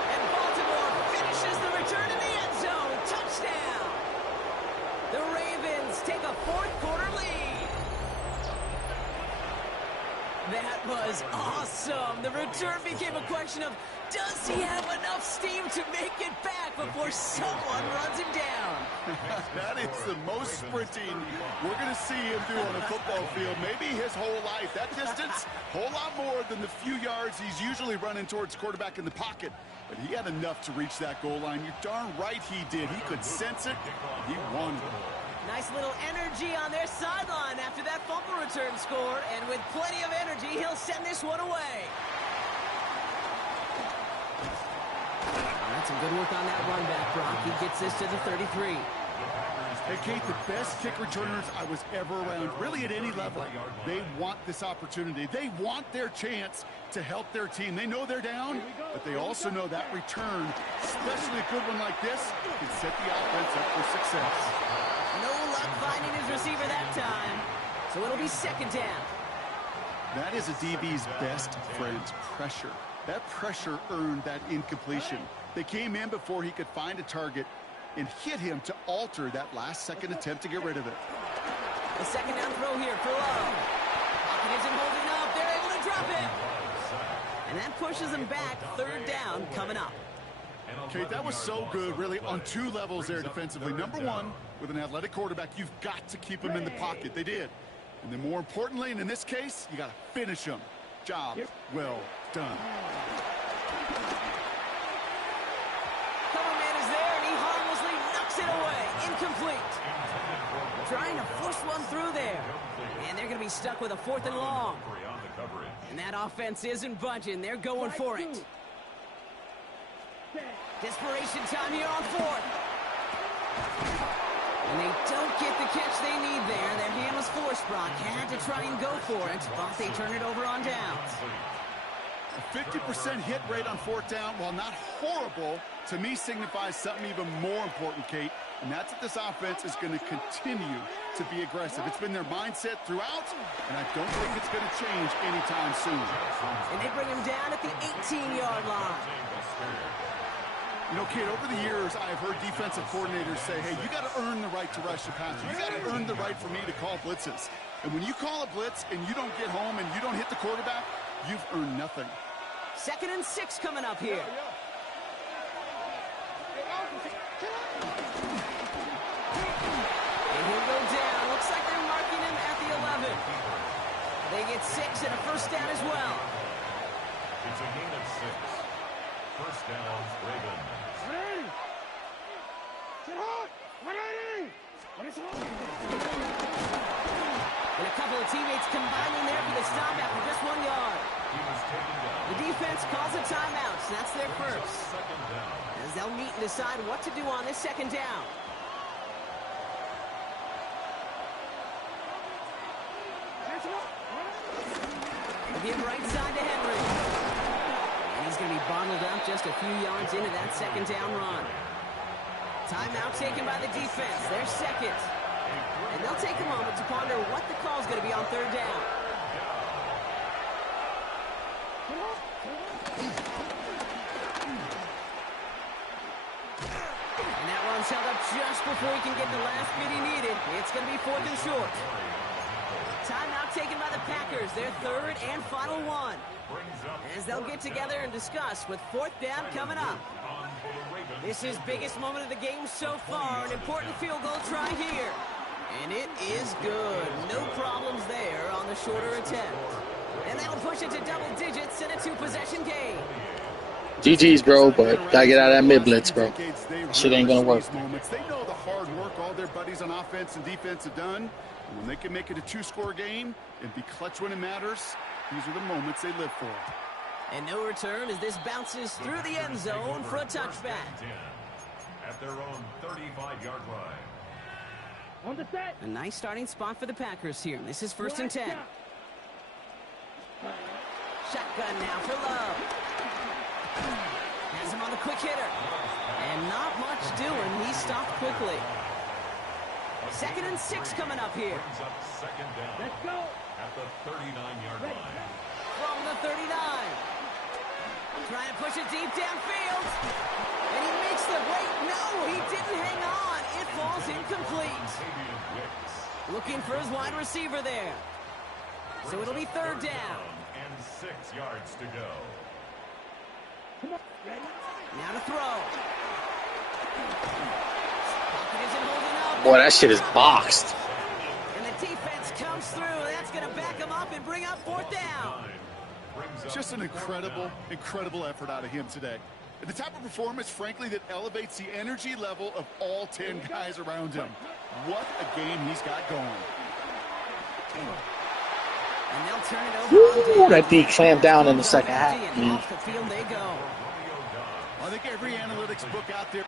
And Baltimore finishes the return to the end zone. Touchdown. The Ravens take a fourth quarter lead. That was awesome. The return became a question of, does he have enough steam to make it back before someone runs him down? That is the most sprinting we're going to see him do on a football field. Maybe his whole life. That distance, a whole lot more than the few yards he's usually running towards quarterback in the pocket. But he had enough to reach that goal line. You're darn right he did. He could sense it. He wanted it. Nice little energy on their sideline after that fumble return score. And with plenty of energy, he'll send this one away. That's some good work on that run back, Brock. He gets this to the 33. Hey, Kate, the best kick returners I was ever around, really at any level, they want this opportunity. They want their chance to help their team. They know they're down, but they also know that return, especially a good one like this, can set the offense up for success. No luck finding his receiver that time, so it'll be second down. That is a DB's best friend, pressure. That pressure earned that incompletion. They came in before he could find a target and hit him to alter that last-second attempt to get rid of it. The second down throw here for Love. Pocket isn't holding up. They're able to drop it. And that pushes them back. Third down coming up. Kate, that was so good, really, on two levels there defensively. Number one, with an athletic quarterback, you've got to keep him in the pocket. They did. And then more importantly, and in this case, you got to finish him. Job well done. Cover man is there, and he harmlessly knocks it away. Incomplete. Trying to force one through there. And they're going to be stuck with a 4th and long. And that offense isn't budging. They're going for it. Desperation time here on 4th. And they don't get the catch they need there. Their hand was forced. Brock had to try and go for it, but they turn it over on downs. A 50% hit rate on 4th down, while not horrible, to me signifies something even more important, Kate, and that's that this offense is going to continue to be aggressive. It's been their mindset throughout, and I don't think it's going to change anytime soon. And they bring him down at the 18-yard line. You know, Kate, over the years, I've heard defensive coordinators say, hey, you got to earn the right to rush the passer. You got to earn the right for me to call blitzes. And when you call a blitz and you don't get home and you don't hit the quarterback, you've earned nothing. 2nd and 6 coming up here. And he'll go down. Looks like they're marking him at the 11. They get 6 and a 1st down as well. It's a gain of 6. 1st down, Ravens. And a couple of teammates combining there for the stop after just 1 yard. The defense calls a timeout, so that's their first. As they'll meet and decide what to do on this 2nd down. Again, right side to Henry. And he's going to be bottled up just a few yards into that 2nd down run. Timeout taken by the defense. Their 2nd. And they'll take a moment to ponder what the call is going to be on 3rd down. And that run's held up just before he can get the last bit he needed. It's going to be 4th and short. Timeout taken by the Packers. Their 3rd and final one. As they'll get together and discuss with 4th down coming up. This is biggest moment of the game so far. An important field goal try here. And it is good. No problems there on the shorter attempt. And that'll push it to double digits in a 2-possession game. GG's, bro, but gotta get out of that mid-blitz, bro. Shit ain't gonna work. They know the hard work all their buddies on offense and defense have done. And when they can make it a 2-score game and be clutch when it matters, these are the moments they live for. And no return as this bounces through the end zone for a touchback. At their own 35-yard line. On the set. A nice starting spot for the Packers here. This is 1st and 10. Shotgun now for Love. Has him on the quick hitter. And not much doing. He stopped quickly. 2nd and 6 coming up here. Brings up 2nd down. Let's go. At the 39-yard line. From the 39. Trying to push it deep downfield. And he makes the wait. No, he didn't hang on. It falls incomplete. Looking for his wide receiver there. So it'll be 3rd down. And 6 yards to go. Now to throw. Pocket isn't holding up. Boy, that shit is boxed. And the defense comes through. That's going to back him up and bring up 4th down. Just an incredible effort out of him today. The type of performance, frankly, that elevates the energy level of all 10 guys around him. What a game he's got going. And they'll turn it over. Ooh, that D clamped down in the 2nd half. And off the field they go. I think every analytics book out there